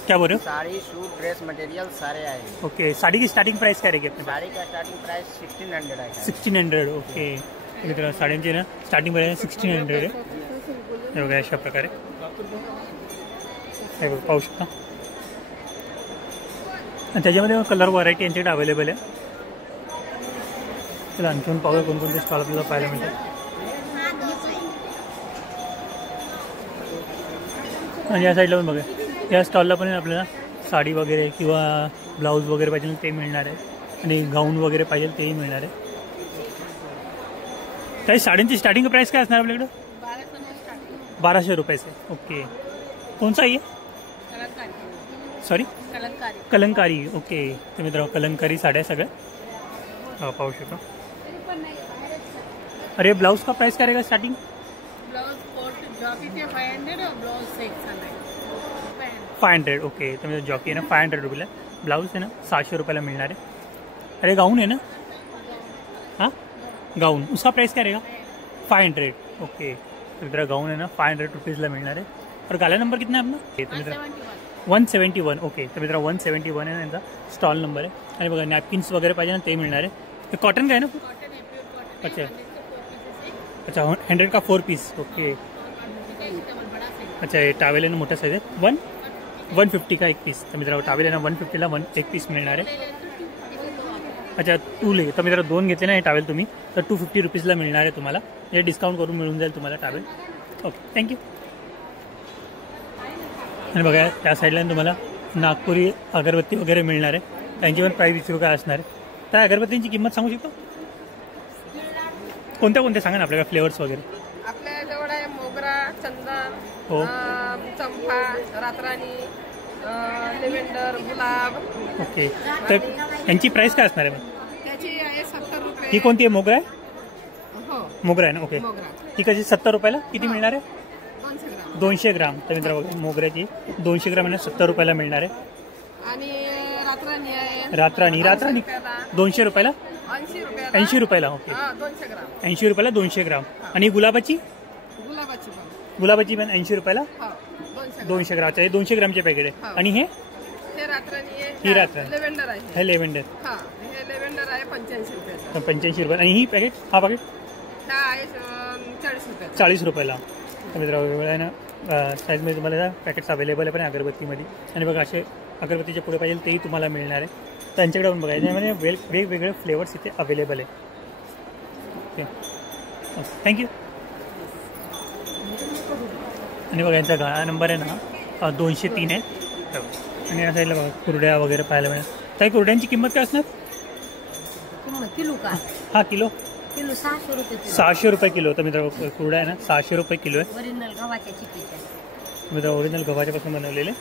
क्या बोल रहे हो? साड़ी सूट ड्रेस मटेरियल सारे आए. ओके. साड़ी की स्टार्टिंग प्राइस काय रहेगी अपने पास? साड़ी का स्टार्टिंग प्राइस 1600 है. 1600. ओके. मित्र साड्यांची ना स्टार्टिंग प्राइस 1600 आहे. हे बघा अशा प्रकारे हे बघा पाहू शकता. आणि त्याच्यामध्ये कलर व्हरायटी यांच्याकडे अवेलेबल आहे. चला आणखीन पाहूया कोणकोणते स्टॉल आपल्याला पाहायला मिळतात. आणि या साईडला पण बघा या स्टॉलला पण आपल्याला साडी वगैरे किंवा ब्लाऊज वगैरे पाहिजे ते मिळणार आहे. आणि गाऊन वगैरे पाहिजे तेही मिळणार आहे. काही साड्यांची स्टार्टिंग प्राइस काय असणार आपल्याकडं? 1200 रुपयाचे. ओके. कोणचा आहे? सॉरी कलंकारी. ओके. तर मित्रांनो कलंकारी साड्या सगळ्या पाहू शकतो. अरे ब्लाउज का प्राइस काय रहेगा स्टार्टिंग? ब्लाउज कोट जॉकी के 500 और ब्लाउज 600. 500. ओके. तर मित्रांनो जॉकी आहे ना 500 रुपयाला. ब्लाउज आहे ना 600 रुपयाला मिळणार आहे. अरे गाउन है ना? हाँ गाउन उसका प्राइस क्या रहेगा? 500. ओके. तो मित्रा गाउन है ना 500 रुपीज़ला मिळणार आहे. और गाला नंबर कितना है अपना? तो मित्रा 171. ओके. तर मित्रा 171 आहे त्यांचा स्टॉल नंबर आहे. आणि बघा नॅपकिन्स वगैरे पाहिजे ना ते मिळणार आहे. ते कॉटन काय ना? अच्छा अच्छा 100 का 4 पीस. ओके. अच्छा हे टावेल आहे ना मोठा साईज आहे. 150 का 1 पीस. तर मित्रा टावेल आहे ना 150ला 1 पीस मिळणार आहे. अच्छा 2 ले. तर मित्रा 2 घेतले ना हे टावेल तुम्ही तर 250 रुपीजला मिळणार आहे तुम्हाला. हे डिस्काउंट करून मिळून जाईल तुम्हाला टावेल. Okay thank you. आणि बघा त्या साईडला तुम्हाला नागपुरी अगरबत्ती वगैरे मिळणार आहे. त्यांची पण प्राईस विचारू काय असणार आहे. त्या अगरबत्तींची किंमत सांगू शकतो? कोणत्या कोणत्या सांगा ना आपल्याला फ्लेवर्स वगैरे. आपल्या जवळ आहे मोगरा, चंदन, हो. चंपा, रातराणी, लेव्हेंडर, गुलाब. ओके. तर यांची प्राईस काय असणार आहे मग? त्याची आहे 70 रुपये. ही कोणती आहे? मोगरा आहे? हो मोगरा आहे ना. ओके. मोगरा ही कशी 70 रुपयाला किती मिळणार आहे? 200 ग्राम. 200 ग्राम. तर मित्र मोगऱ्याची 200 ग्राम आहे 70 रुपयाला मिळणार आहे. आणि रातराणी आहे रातराणी 200 रुपयाला 80 रुपयाला. 80 रुपयाला. ओके. 200 ग्राम. 80 रुपयाला 200 ग्राम. आणि गुलाबाची गुलाबाची पण गुलाबाची पण 80 रुपयाला हो 200 200 ग्रामचे. हे 200 ग्रामचे पॅकेट आहे. आणि हे हे रातराणी आहे. ही रातराणी. लेव्हेंडर आहे. हे लेव्हेंडर हा हे लेव्हेंडर आहे 85 रुपयाचं. 85 रुपये. आणि ही पॅकेट हा पॅकेट हा आहे 40 रुपयाचं. 40 रुपयाला. तर मित्र वेगवेगळ्या आहे ना साईजमध्ये तुम्हाला पॅकेट्स अवेलेबल आहे पण अगरबत्तीमध्ये. आणि बघा असे अगरबत्तीचे पुढे पाहिजे तेही तुम्हाला मिळणार आहे. त्यांच्याकडे पण बघा याच्यामध्ये वेगवेगळे फ्लेवर्स इथे अवेलेबल आहे. Okay thank you. आणि बघा यांचा गाळा नंबर आहे ना 203 आहे. आणि या साईडला बघा कुरड्या वगैरे पाहायला मिळेल. त्या कुरड्यांची किंमत काय असणार? किलो का? हा किलो 600 रुपये किलो. 600 रुपये किलो. तर मित्र कुरड्या आहे ना 600 रुपये किलो आहे. ओरिजिनल गव्हाच्या चिक्कीच्या. मित्र ओरिजिनल गव्हाच्यापासून बनवलेले.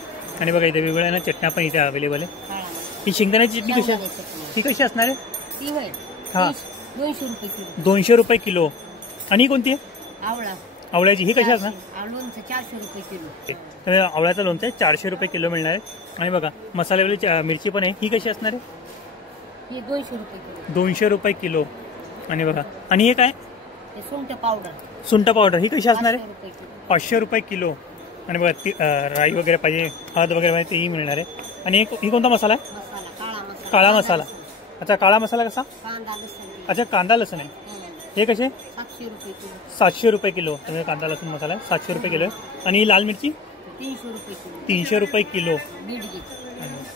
आणि बघा इथे वेगवेगळ्या ना चटण्या पण इथे अवेलेबल आहे. ही शेंगदाण्याची चटणी कशी आहे? ही कशी असणार आहे? ती होय हां 200 रुपये किलो. 200 रुपये किलो. आणि ही कोणती आहे? आवळा आवळ्याची. ही कशी असणार? लोणचं 400 रुपये किलो. तर आवळ्याचं लोणचं आहे 400 रुपये किलो मिळणार आहे. आणि बघा मसाल्यावाली मिरची पण आहे. ही कशी असणार आहे? हे 200 रुपये किलो. 200 रुपये किलो. आणि बघा, आणि हे काय हे सुंठ पावडर सुंठ पावडर, ही कशी असणार आहे? 500 रुपये किलो. 500 रुपये किलो. आणि बघा राई वगैरे पाहिजे, हळद वगैरे पाहिजे तेही मिळणार आहे. आणि ही कोणता मसाला आहे? मसाला काळा मसाला. काळा मसाला. अच्छा, काळा मसाला कसा? कांदा लसूण. अच्छा, कांदा लसूण आहे. हे कसे? 700 रुपये किलो. 700 रुपये किलो. तर कांदा लसूण मसाला आहे 700 रुपये किलो आहे. आणि ही लाल मिरची 300 रुपये किलो. 300 रुपये किलो. बीडगी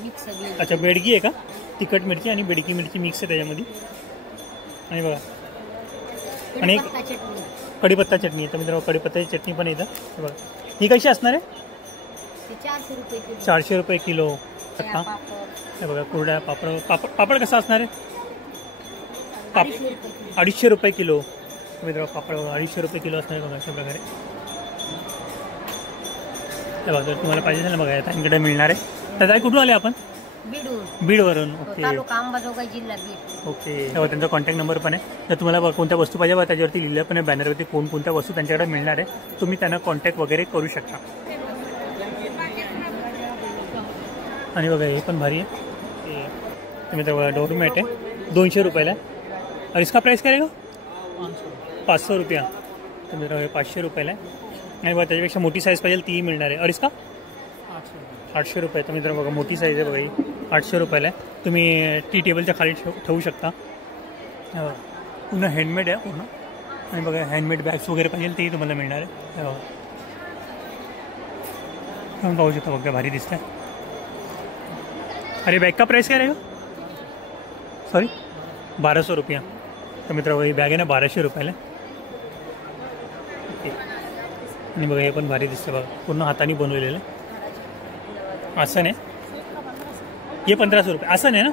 मिक्स बीडगी. अच्छा, बेडगी आहे का? तिखट मिरची आणि बेडगी मिरची मिक्स आहे त्याच्यामध्ये. आणि बघा, आणि एक कढीपत्ता चटणी. कढीपत्ता चटणी आहे. तर मित्रांनो कढीपत्त्याची चटणी पण येतं. हे बघा, ही कशी असणार आहे? ते 400 रुपये किलो. 400 रुपये किलो. आता पापड हे बघा, कुरड्या पापड. पापड कसा असणार आहे? 250 रुपये किलो. 250 रुपये किलो. मित्रांनो पापड बघा 250 रुपये किलो असणार आहे बघा अशा प्रकारे. हे बघा, जर तुम्हाला पाहिजे असेल ना बघा त्यांच्याकडे मिळणार आहे. तर कुठून आले आपण? बीडवरून. बीडवरून. ओके तालुका अंबाजोगाई, जिल्हा बीड. ओके. तेव्हा त्यांचा कॉन्टॅक्ट नंबर पण आहे. तर तुम्हाला कोणत्या वस्तू पाहिजे बघा त्याच्यावरती लिहिलं पण आहे बॅनरवरती कोणत्या वस्तू त्यांच्याकडे मिळणार आहे. तुम्ही त्यांना कॉन्टॅक्ट वगैरे करू शकता. आणि बघा हे पण भारी आहे. तुम्ही तर डोरमॅट आहे 200 रुपयाला. और इसका प्राइस क्या रहेगा? 500 रुपया. तर मित्रांनो हे 500 रुपयाला आहे. आणि बघा त्याच्यापेक्षा मोठी साईज पाहिजे ती मिळणार आहे. और इसका 800 रुपये. तर मित्रांनो बघा मोठी साईज आहे बघा ही 800 रुपयाला आहे. तुम्ही टी टेबलच्या खाली ठेवू शकता. पूर्ण हँडमेड आहे पूर्ण. आणि बघा हँडमेड बॅग्स वगैरे पाहिजे तेही तुम्हाला मिळणार आहे. तुम्ही पाहू शकता बघा भारी दिसत आहे. अरे बैग का प्राइस क्या रहेगा? सॉरी 1200 रुपया. तर मित्रांनो ही बॅग आहे ना 1200 रुपयाला. ओके. आणि बघा हे पण भारी दिसतं बघा पूर्ण हाताने बनवलेलं. आसन आहे हे 1500 रुपये. आसन आहे ना?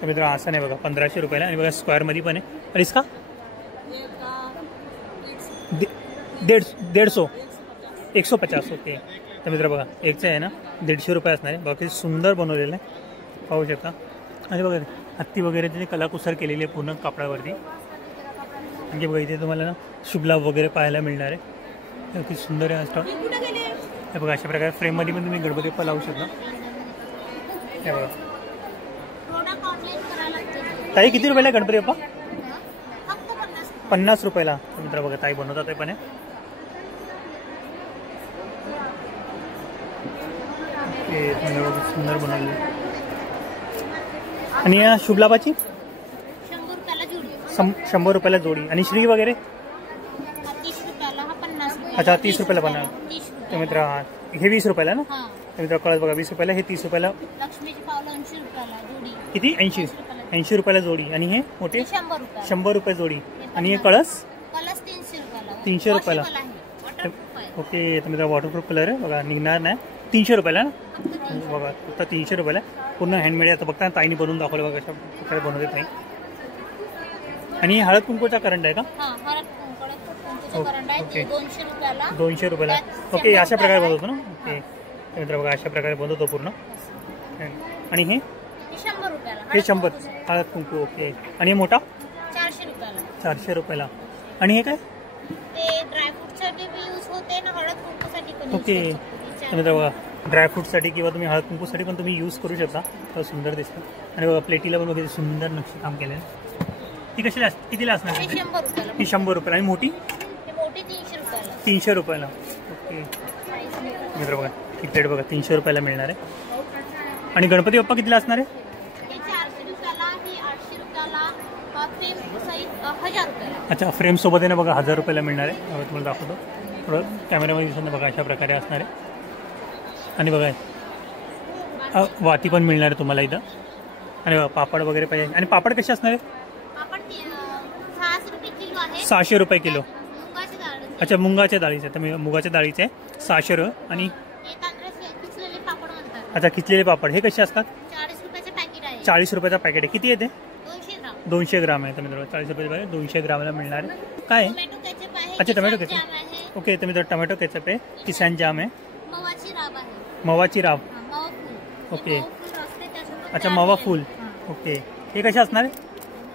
तर मित्रांनो आसन आहे बघा 1500 रुपयाला. आणि बघा स्क्वेअरमध्ये पण आहे. आणि इसका 150. ओके. तर मित्र बघा एकचं आहे ना 150 रुपये असणार आहे. बाकी सुंदर बनवलेलं आहे पाहू शकता. आणि बघा हत्ती वगैरे त्याची कलाकुसर केलेली आहे पूर्ण कापडावरती. म्हणजे बघा इथे तुम्हाला ना शुभलाभ वगैरे पाहायला मिळणार आहे. अगदी सुंदर आहे स्टॉल. हे बघा अशा प्रकारे फ्रेममध्ये पण तुम्ही गणपती बाप्पा लावू शकता. हे बघा ताई किती रुपयाला आहे गणपती बाप्पा? 50 रुपयाला. मित्र बघा ताई बनवतात ते पण आहे. सुंदर बनवले. आणि या शुभलाभाची 100 रुपयाला जोडी. 100 रुपयाला जोडी. आणि श्री वगैरे 30 रुपयाला. हा 50 रुपयाला. अच्छा 30 रुपयाला बनणार. 30 तर रुपयाला. मित्र हे 20 रुपयाला ना? हा. तर मित्र कळत बघा 20 रुपयाला. हे 30 रुपयाला. लक्ष्मीची पावलं 80 रुपयाला जोडी. किती? 80 रुपयाला जोडी. आणि हे मोठे 100 रुपयाला. 100 रुपये जोडी. आणि हे कळस कलर्स 300 रुपयाला. 300 रुपयाला. Washable आहे. Waterproof आहे. ओके. तर मित्र वॉटरप्रूफ कलर आहे बघा निघणार नाही. 300 रुपयाला ना? फक्त 300. बघा फक्त 300 रुपयाला. पूर्ण हँडमेड आहे. आता बघता ताईने बनवून दाखवलं बघा कशा प्रकारे बनवते ताई. आणि हळद कुंकूचा करंट आहे का? हा हळद कुंकूचा करंट आहे. ओके. ते 200 रुपयाला. 200 रुपयाला. त्यात ओके 100 अशा प्रकारे रुपयाला बनवतो ना? ओके. तर मित्र बघा अशा प्रकारे बनवतो पूर्ण. आणि हे हे 100 रुपयाला. हे हळद 100 कुंकूचं. हळद कुंकू. ओके. आणि हे मोठा 400 रुपयाला. 400 रुपयाला. आणि हे काय? ते ड्रायफ्रूटसाठी यूज होते ना हळद कुंकूसाठी पण use ओके. करू शकतो. तर मित्र बघा ड्रायफ्रूटसाठी किंवा तुम्ही हळद कुंकूसाठी पण तुम्ही यूज करू शकता. तर सुंदर दिसतं. आणि बघा प्लेटीला पण वगैरे सुंदर नक्षीकाम केलेलं आहे. ती कशी कितीला असणार? हे 100 रुपयाला. ही 100 रुपयाला. आणि मोठी हे मोठी 300 रुपयाला. 300 रुपयाला. ओके. मित्र बघा ही प्लेट बघा 300 रुपयाला मिळणार आहे. आणि गणपती बाप्पा कितीला असणार आहे? हे 400 रुपयाला. हे 800 रुपयाला. फ्रेम साईज 1000 रुपयाला. अच्छा फ्रेमसोबत आहे ना बघा 1000 रुपयाला मिळणार आहे. तुम्हाला दाखवतो थोडं कॅमेरामध्ये दिसतं बघा अशा प्रकारे असणार आहे. आणि बघा वाती पण मिळणार आहे तुम्हाला इथं. आणि बघा पापड वगैरे पाहिजे. आणि पापड कसे असणार आहे? पापड 600 रुपये किलो आहे. 600 रुपये किलो. मुगाची डाळ. अच्छा मुगाच्या डाळीचे. तर मुगाच्या डाळीचे 600 रुपये. आणि हे तांदळाचे खिचलेले पापड म्हणतात. अच्छा खिचलेले पापड हे कसे असतात? 40 रुपयाचे पॅकेट आहे. 40 रुपयाचा पॅकेट आहे. किती येते? 200 ग्राम. 200 ग्राम आहे. तर मित्रांनो 40 रुपयाचे पॅकेट 200 ग्रामला मिळणार आहे. काय आहे? टोमॅटो केचप आहे. अच्छा टोमॅटो किसान केचप. जाम आहे. ओके. तर मित्रांनो टोमॅटो केचप आहे. किसान जाम आहे. मवाची राब आहे. मवाची राब. मावा फूल. ओके. हे मावा फूल असते त्याच्यातून अच्छा तयार मावा केलेलं. फूल. हां. ओके. हे कसे असणार आहे?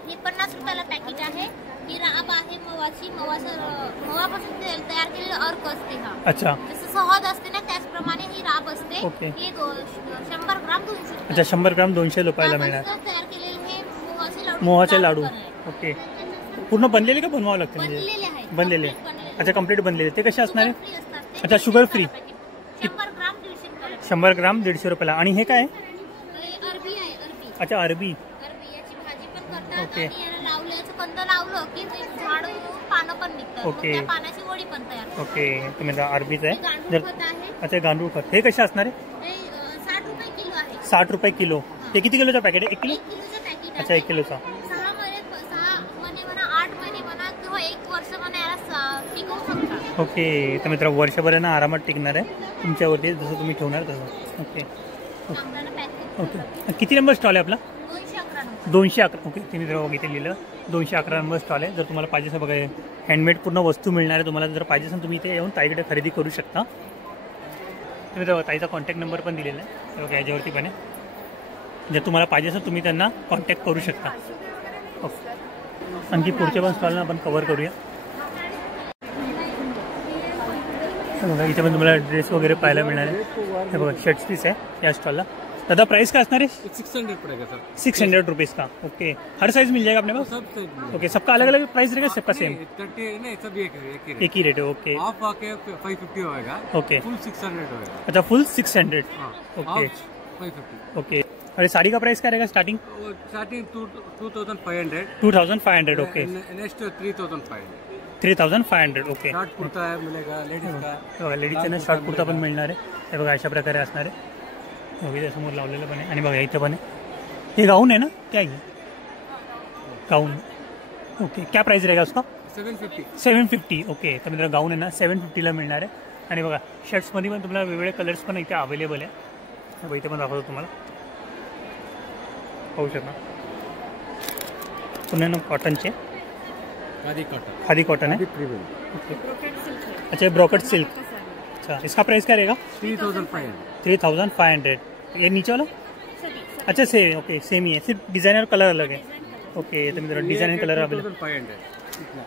ही 50 रुपयाला पॅकेट आहे. ही राब आहे मवाची. मवापासून तयार केलेलं अर्क असते हा. अच्छा जसं सहज असते ना त्याचप्रमाणे ही राब असते. ओके. ही 100 ग्राम 200 रुपये. अच्छा 100 ग्राम 200 रुपयाला मिळणार. तयार केलेले हे मोहाचे लाडू आहे. ओके. पूर्ण बनलेले का बनवावं लागतं म्हणजे बनलेले आहेत. बनलेले Complete बनलेले. अच्छा कंप्लीट बनलेले ते कसे असणार आहे? Sugar free असतात ते. अच्छा, sugar free. 100 ग्राम 150 रुपयाला. 100 ग्राम 150 रुपयाला. आणि हे काय आहे? हे अरबी आहे अरबी. अच्छा अरबी. अरबी याची भाजी पण करतात ओके. आणि याला लावलं याचं कंद लावलं की ते झाड पानं पण निघतात. मग ओके. त्या पानाची वडी पण तयार होते. ओके तुम्ही अरबीच हे आहे. गांडूळ जर खत आहे. अच्छा गांडूळ खत हे कसे असणार आहे? हे 60 रुपये किलो आहे. 60 रुपये किलो. ते किती किलोचं पॅकेट आहे? 1 किलो. 1 किलोचं पॅकेट अच्छा 1 किलोचा. 6 महिने म्हणा 8 महिने म्हणा किंवा 1 वर्ष म्हणा याला टिकवू शकता. ओके तर मित्र वर्षभर ना आरामात टिकणार आहे तुमच्यावरती जसं तुम्ही ठेवणार तसं. ओके आपल्याला पॅकेट ओके. किती नंबर स्टॉल आहे आपला? 211 नंबर. 211. ओके ते मित्र बघा इथे लिहिलं 211 नंबर स्टॉल आहे. जर तुम्हाला पाहिजे असं बघा हँडमेड पूर्ण वस्तू मिळणार आहे तुम्हाला. जर पाहिजे असेल तुम्ही इथे येऊन ताईकडे खरेदी करू शकता. तुम्ही बघा ताईचा कॉन्टॅक्ट नंबर पण दिलेला आहे बघा याच्यावरती पण आहे. जर तुम्हाला पाहिजे असेल तुम्ही त्यांना कॉन्टॅक्ट करू शकता. ओके आणखी पुढच्या पण स्टॉलला आपण कव्हर करूया. बघा इथे पण तुम्हाला ड्रेस वगैरे पाहायला मिळणार आहे. हे बघा शर्ट्स पीस आहे या स्टॉलला. दादा प्राइस क्या असणार है? 600 पड़ेगा सर. 600 रुपीज़ का. ओके हर साइज मिल जाएगा अपने पास? सब ओके सबका अलग अलग प्राइस रहेगा सबका सेम? 30 नहीं सब एक एक ही रेट है. ओके हाफ आके 550 होएगा. ओके फुल 600 होएगा. अच्छा फुल 600. Okay half 550. ओके अरे साड़ी का प्राइस क्या रहेगा starting? Starting 2500. 2500. Okay next 3500. 3500. Okay short kurta है मिलेगा लेडीज का. बघा लेडीजचं ना शॉर्ट कुर्ता पण मिळणार आहे. हे बघा अशा प्रकारे असणार आहे. बघा समोर लावलेलं पण आहे. आणि बघा इथं पण आहे. हे गाऊन है ना क्या है? गाऊन. ओके क्या प्राइस रहेगा उसका? 750. 750. ओके तर मित्र गाऊन आहे ना 750ला मिळणार आहे. आणि बघा शर्ट्समध्ये पण तुम्हाला वेगवेगळे कलर्स पण इथे अवेलेबल आहे. बघा इथे पण दाखवतो तुम्हाला पाहू शकता. पुन्हा ना कॉटनचे खादी कॉटन है. ओके अच्छा ब्रोकेट सिल्क. अच्छा इसका प्राइस क्या रहेगा? 3500. 3500. ये नीचे वाला अच्छा से ओके सेम ही है सिर्फ डिजाइन और कलर अलग है. ओके तो मित्र डिजाइन एंड कलर अवेलेबल. 2500.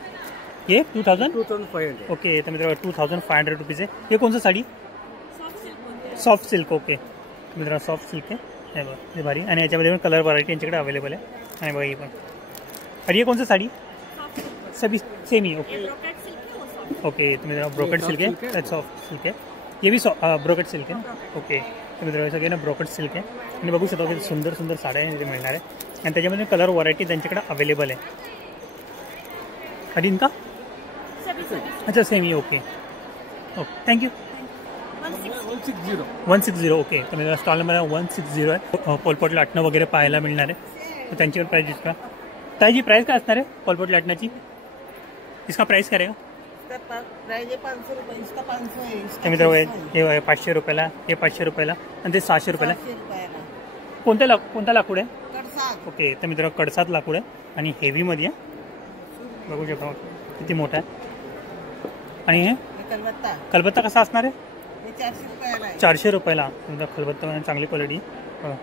ये 2000. 2500. ओके तो मित्र 2500 रुपीज़ है. ये कौन सा साड़ी? Soft silk. ओके मित्र सॉफ्ट सिल्क आहे. हे बघा हे भारी. आणि याच्यामध्ये पण कलर व्हरायटी यांच्याकडे अवेलेबल आहे. आणि बघा ही पण. आणि ये कौन सा साड़ी? सभी सेम ही. ओके ओके तो मित्र ब्रोकेट सिल्क है. सॉफ्ट सिल्क है. ये भी ब्रोकेट सिल्क है. ओके तो मित्र सगळे ना ब्रोकेट सिल्क आहे. आणि बघू शकता की सुंदर सुंदर साड्या इथे मिळणार आहे. आणि त्याच्यामध्ये कलर व्हरायटी त्यांच्याकडे अवेलेबल आहे. आणि इनका अच्छा सेम ही. Okay okay thank you. 160. ओके तर मेरा स्टॉल नंबर 160 आहे. पोलपोट लाटणं वगैरे पाहायला मिळणार आहे. तर त्यांची पण प्राइस दिसतो. ताईजी प्राइस काय असणार आहे पोलपोट लाटण्याची? इसका प्राइस काय रहेगा? प्राइस 500 रुपये. इसका 500 है. तर मित्र हे 500 रुपयाला हे 500 रुपयाला आणि ते 600 रुपयाला. 600 रुपयाला. कोणता लाकूड आहे? कडसाग. ओके तर मित्र कडसात लाकूड आहे आणि हेवीमध्ये आहे. बघू शकता किती मोठा आहे. आणि हे कलबत्ता कसा असणार आहे? 400 रुपयाला आहे. 400 रुपयाला. खलबत्ता चांगली क्वालिटी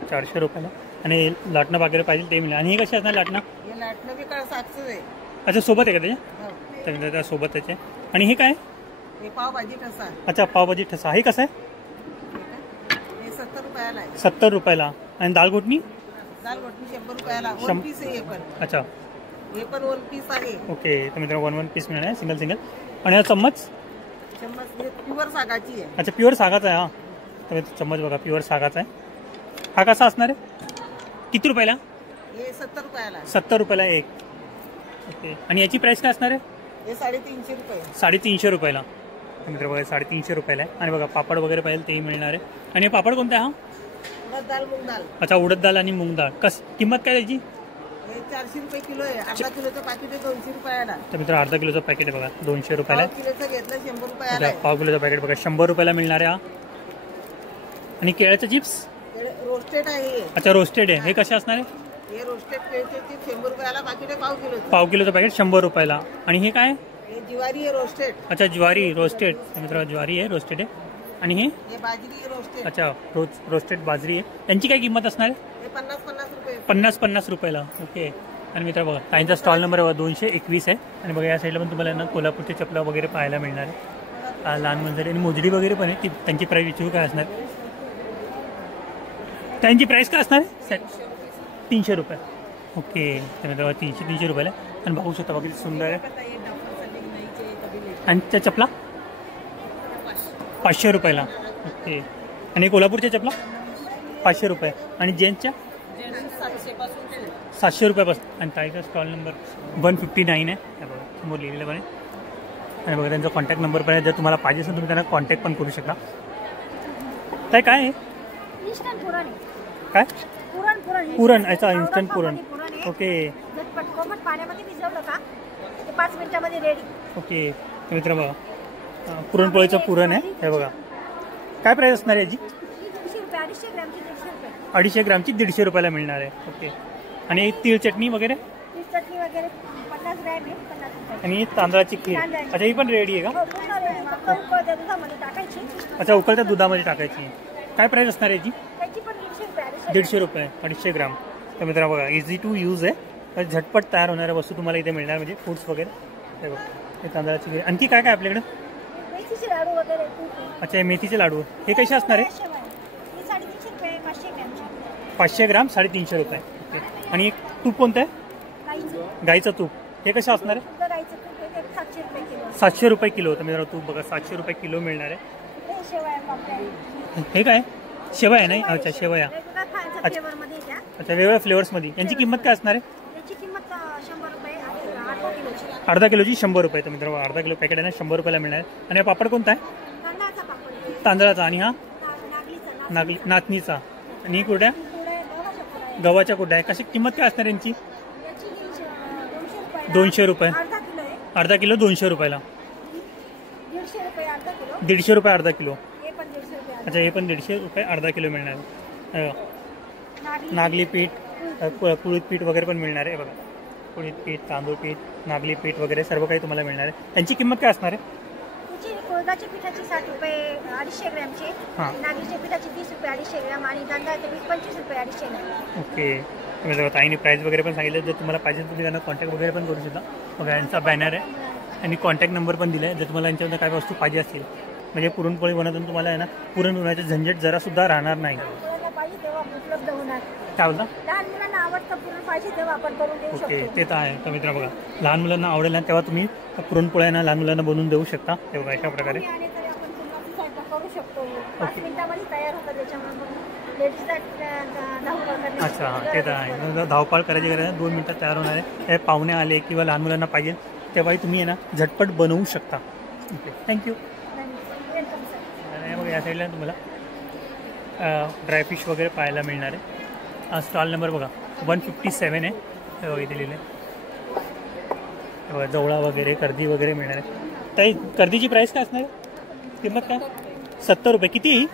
400 रुपयाला. आणि लाटणं वगैरे पाहिजे ते मिळेल. आणि हे कसे असणार लाटणं? हे लाटणं बी कडसागचं आहे. अच्छा सोबत आहे का त्याच्या? हो. तर त्या सोबत त्याचे. आणि हे काय? हे पावभाजी ठसा. अच्छा पावभाजी ठसा. हे कसं आहे? हे 70 रुपयाला आहे. 70 रुपयाला. आणि दाल घोटणी? दाल घोटणी 100 रुपयाला. 1 पीस आहे हे पण. अच्छा हे पण 1 पीस आहे. ओके तर मित्र 1 पीस मिळणार आहे सिंगल. आणि हा चम्मच? चम्मच हे प्युअर सागाची आहे. अच्छा प्युअर सागाचा आहे. हा तर चम्मच बघा प्युअर सागाचा आहे. हा कसा असणार आहे? किती रुपयाला? हे 70 रुपयाला. 70 रुपयाला एक. ओके आणि याची प्राइस काय असणार आहे? हे 350 रुपये. 350 रुपयाला. मित्र बघा 350 रुपयाला आहे. आणि बघा पापड वगैरे पाहिजे तेही मिळणार आहे. आणि हे पापड कोणता आहे? हा उडद दाल मूग दाल. अच्छा उडद दाल आणि मूग दाल. किंमत काय त्याची? हे 400 रुपये किलो आहे. अर्धा किलोचं पाकिट आहे 200 रुपयाला. तर मित्र अर्धा किलोचं पॅकेट आहे बघा 200 रुपयाला. पाव किलोचं घेतलं 100 रुपयाला अच्छा आहे. पाव किलोचं पॅकेट बघा 100 रुपयाला मिळणार आहे. हा आणि केळ्याचं चिप्स? रोस्टेड आहे. अच्छा रोस्टेड आहे. हे कसे असणार आहे? हे रोस्टेड केळीचे चिप्स 100 रुपयाला पाकिट आहे पाव किलोचं. पाव किलोचं पॅकेट 100 रुपयाला. आणि हे काय? हे ज्वारी आहे रोस्टेड. अच्छा ज्वारी रोस्टेड. मित्र ज्वारी आहे रोस्टेड आहे. आणि हे? हे बाजरी आहे रोस्टेड. अच्छा रोस्टेड बाजरी आहे. त्यांची काय किंमत असणार आहे? हे 50 रुपये. 50 रुपयाला. ओके आणि मित्र बघा ताईंचा स्टॉल नंबर 221 आहे. आणि बघा या साईडला पण तुम्हाला ना कोल्हापूरचे चपला वगैरे पाहायला मिळणार आहे. लहान मुलांसाठी आणि मोजडी वगैरे पण आहे. ती त्यांची प्राईस विचारू काय असणार? त्यांची प्राईस काय असणार आहे? 300 रुपये. ओके तर मित्रांनो 300 रुपयाला आणि बघू शकता बघितलं सुंदर आहे. आणि त्या चपला 500 रुपयाला. ओके आणि कोल्हापूरच्या चपला 500 रुपये आणि जेंट्सच्या 700 रुपयापासून. आणि ताईचा स्टॉल नंबर 159 आहे. हे बघा समोर लिहिलेलं पण आहे. आणि बघा त्यांचा कॉन्टॅक्ट नंबर पण आहे. जर तुम्हाला पाहिजे असेल तुम्ही त्यांना कॉन्टॅक्ट पण करू शकता. ताई काय आहे इन्स्टंट पुरण काय पुरण याचा आवडा इन्स्टंट पुरण. पुरण आहे. ओके झटपट कोमट पाण्यामध्ये भिजवलं का ते 5 मिनिटामध्ये रेडी. ओके तर मित्र बघा पुरणपोळीचं पुरण आहे. हे बघा काय प्राईस असणार आहे याची? 150 रुपये 250 ग्रॅमची 150 रुपये. 250 ग्रामची 150 रुपयाला मिळणार आहे. ओके आणि तीळ चटणी वगैरे ती चटणी वगैरे 50 ग्रॅम आहे 50 रुपये. आणि तांदळाची खीर. अच्छा ही पण रेडी आहे का? हो पूर्ण रेडी. फक्त उकळत्या दुधामध्ये टाकायची. अच्छा उकळत्या दुधामध्ये टाकायची. काय प्राईस असणार आहे याची? त्याची पण 150 रुपये 150 रुपये 250 ग्राम. तर मित्रांनो बघा इझी टू यूज आहे. तर झटपट तयार होणाऱ्या वस्तू तुम्हाला इथे मिळणार म्हणजे फ्रूट्स वगैरे. हे बघा हे तांदळाची खीर. आणखी काय काय आपल्याकडे? मेथीचे लाडू वगैरे तूप. अच्छा हे मेथीचे लाडू हे कसे असणार आहे? 350 रुपये 500 ग्रॅमची. 500 ग्राम 350 रुपये. ओके आणि एक तूप कोणतं आहे? गाईचं गाईचं तूप हे कसं असणार आहे? शुद्ध गाईचं तूप आहे ते 700 रुपये किलो. 700 रुपये किलो. तर मित्रांनो तूप बघा 700 रुपये किलो मिळणार आहे. हे शेवया पापड्या. हे काय शेवया आहे नाही? अच्छा शेवया. रेग्युलर खायचं फ्लेवरमध्ये द्या. अच्छा वेगवेगळ्या फ्लेवर्समध्ये. यांची किंमत काय असणार आहे? याची किंमत 100 रुपये आणि अर्धा किलोची. अर्धा किलोची 100 रुपये. तर मित्रांनो अर्धा किलो पॅकेट आहे ना 100 रुपयाला मिळणार आहे. आणि हा पापड कोणता आहे? तांदळाचा पापड आहे. तांदळाचा. आणि हा नागलीचा नाचणीचा. आणि ही कुठे पुढे गव्हाच्या पुढे आहे. गव्हाच्या कुठे आहे? कशी किंमत काय असणार यांची? याची 200 रुपये. 200 रुपये. अर्धा किलो आहे. अर्धा किलो 200 रुपयाला. 150 रुपये अर्धा किलो. 150 रुपये अर्धा किलो. हे पण 150 रुपये अर्धा. अच्छा हे पण 150 रुपये अर्धा किलो मिळणार आहे. नागली पीठ कुळीत पीठ वगैरे पण मिळणार आहे. बघा कुळीत पीठ तांदूळ पीठ नागली पीठ वगैरे सर्व काही तुम्हाला मिळणार आहे. त्यांची किंमत काय असणार आहे? त्याची कोळदाच्या पिठाची 60 रुपये 250 ग्रॅमची. हां नागलीच्या पिठाची 30 रुपये 250 ग्रॅम आणि तांदळाचे पीठ 25 रुपये 250 ग्रॅम. ओके तुम्ही जर ताईने प्राईस वगैरे पण सांगितलं. जर तुम्हाला पाहिजे तर तुम्ही त्यांना कॉन्टॅक्ट वगैरे पण करू शकता. बघा यांचा बॅनर आहे आणि कॉन्टॅक्ट नंबर पण दिला आहे. जर तुम्हाला यांच्यामध्ये काय वस्तू पाहिजे असतील म्हणजे पुरणपोळी बनवताना तुम्हाला आहे ना पुरण बनवायचं झंझट जरासुद्धा राहणार नाही. मुलांना पाहिजे तेव्हा उपलब्ध होणार. काय बोलता? लहान मुलांना आवडतं पुरण पाहिजे तेव्हा आपण करून देऊ ओके शकतो. ते तर आहे. तर मित्र बघा लहान मुलांना आवडेल ना तेव्हा तुम्ही पुरणपोळ्यांना लहान मुलांना बनवून देऊ शकता. हे बघा अशा प्रकारे. आणि तरी आपण पुरणाची स्वयंपाक करू शकतो. 5 मिनिटामध्ये तयार होतं. त्याच्यामुळे लेडीजला धावपळ करण्याची अच्छा हां ते तर आहे. धावपाळ करायची गरज आहे. 2 मिनिटात तयार होणार आहे. हे पाहुणे आले किंवा लहान मुलांना पाहिजे तेव्हाही तुम्ही आहे ना झटपट बनवू शकता. Okay thank you. Welcome sir. आणि बघा या साईडला तुम्हाला ड्रायफिश वगैरे पाहायला मिळणार आहे. स्टॉल नंबर बघा 157 आहे. हे बघा इथे लिहिले बघा जवळा वगैरे कर्दी वगैरे मिळणार आहे. ताई कर्दीची प्राईस काय असणार आहे? किंमत काय? 70 रुपये. किती आहे?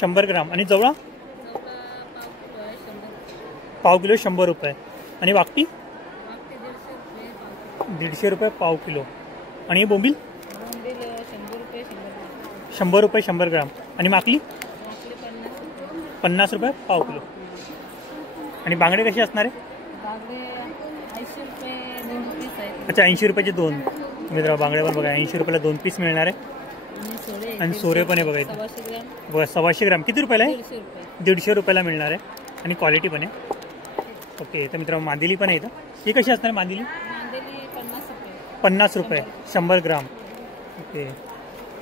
100 ग्राम. आणि जवळा पाव किलो 100 रुपये. आणि वाकटी 150 रुपये पाव किलो. आणि हे बोंबील 100 रुपये 100 ग्राम. आणि माकली 50 रुपये पाव किलो. आणि बांगडे कसे असणार आहे? अच्छा 80 रुपयाचे 2. मित्र बांगडे पण बघा 80 रुपयाला 2 पीस मिळणार आहे. आणि सोरे पण आहे बघा इथे बघा 100 ग्राम. किती रुपयाला आहे? 150 रुपयाला मिळणार आहे. आणि क्वालिटी पण आहे. ओके तर मित्रांनो मांदिली पण आहे इथं. ही कशी असणार आहे मांदिली? 50 रुपये 100 ग्राम. ओके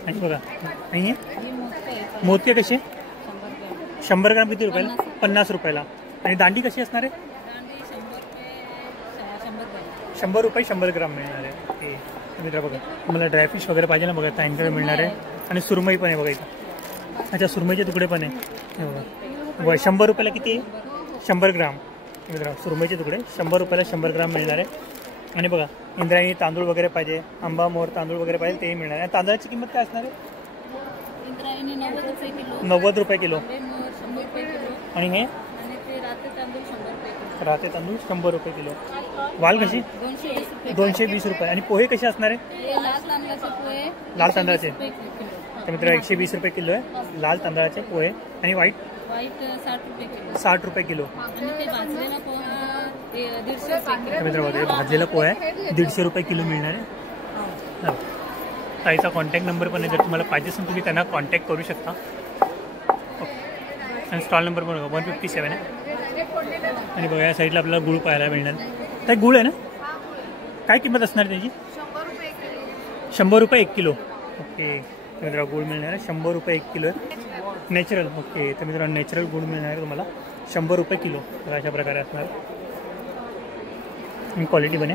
आणि बघा आणि हे मोती कसे? 100 ग्राम किती रुपयाला? 50 रुपयाला. आणि दांडी कशी असणार आहे? 100 रुपये 100 ग्राम मिळणार आहे. ओके मित्र बघा तुम्हाला ड्रायफिश वगैरे पाहिजे ना बघा त्यांच्याकडे मिळणार आहे. आणि सुरमई पण आहे बघा इथं. अच्छा सुरमईचे तुकडे पण आहे. हे बघा 100 रुपयाला किती आहे? 100 ग्राम. मित्र सुरमईचे तुकडे 100 रुपयाला 100 ग्राम मिळणार आहे. आणि बघा इंद्रायणी तांदूळ वगैरे पाहिजे आंबा मोर तांदूळ वगैरे पाहिजे तेही मिळणार आहे. तांदळाची किंमत काय असणार आहे? 90 रुपये किलो. आणि हे राते तांदूळ 100 रुपये किलो. वाल कशी? 220 रुपये. आणि पोहे कसे असणार आहे? लाल तांदळाचे. तर मित्र 120 रुपये किलो आहे लाल तांदळाचे पोहे. आणि व्हाईट 60 रुपये किलो. मित्र भाजलेला पोहा आहे 150 रुपये किलो मिळणार आहे. ताईचा कॉन्टॅक्ट नंबर पण आहे. जर तुम्हाला पाहिजे असेल तुम्ही त्यांना कॉन्टॅक्ट करू शकता. ओके आणि स्टॉल नंबर पण 157 आहे. आणि बघा या साईडला आपल्याला गुळ पाहायला मिळणार. काय गुळ आहे ना, काय किंमत असणार त्याची? 100 रुपये 1 किलो. ओके तर मित्रांनो गुळ मिळणार आहे 100 रुपये 1 किलो आहे. नॅचरल. ओके तर मित्रांनो नॅचरल गुळ मिळणार आहे तुम्हाला 100 रुपये किलो. तर अशा प्रकारे असणार क्वालिटी बने.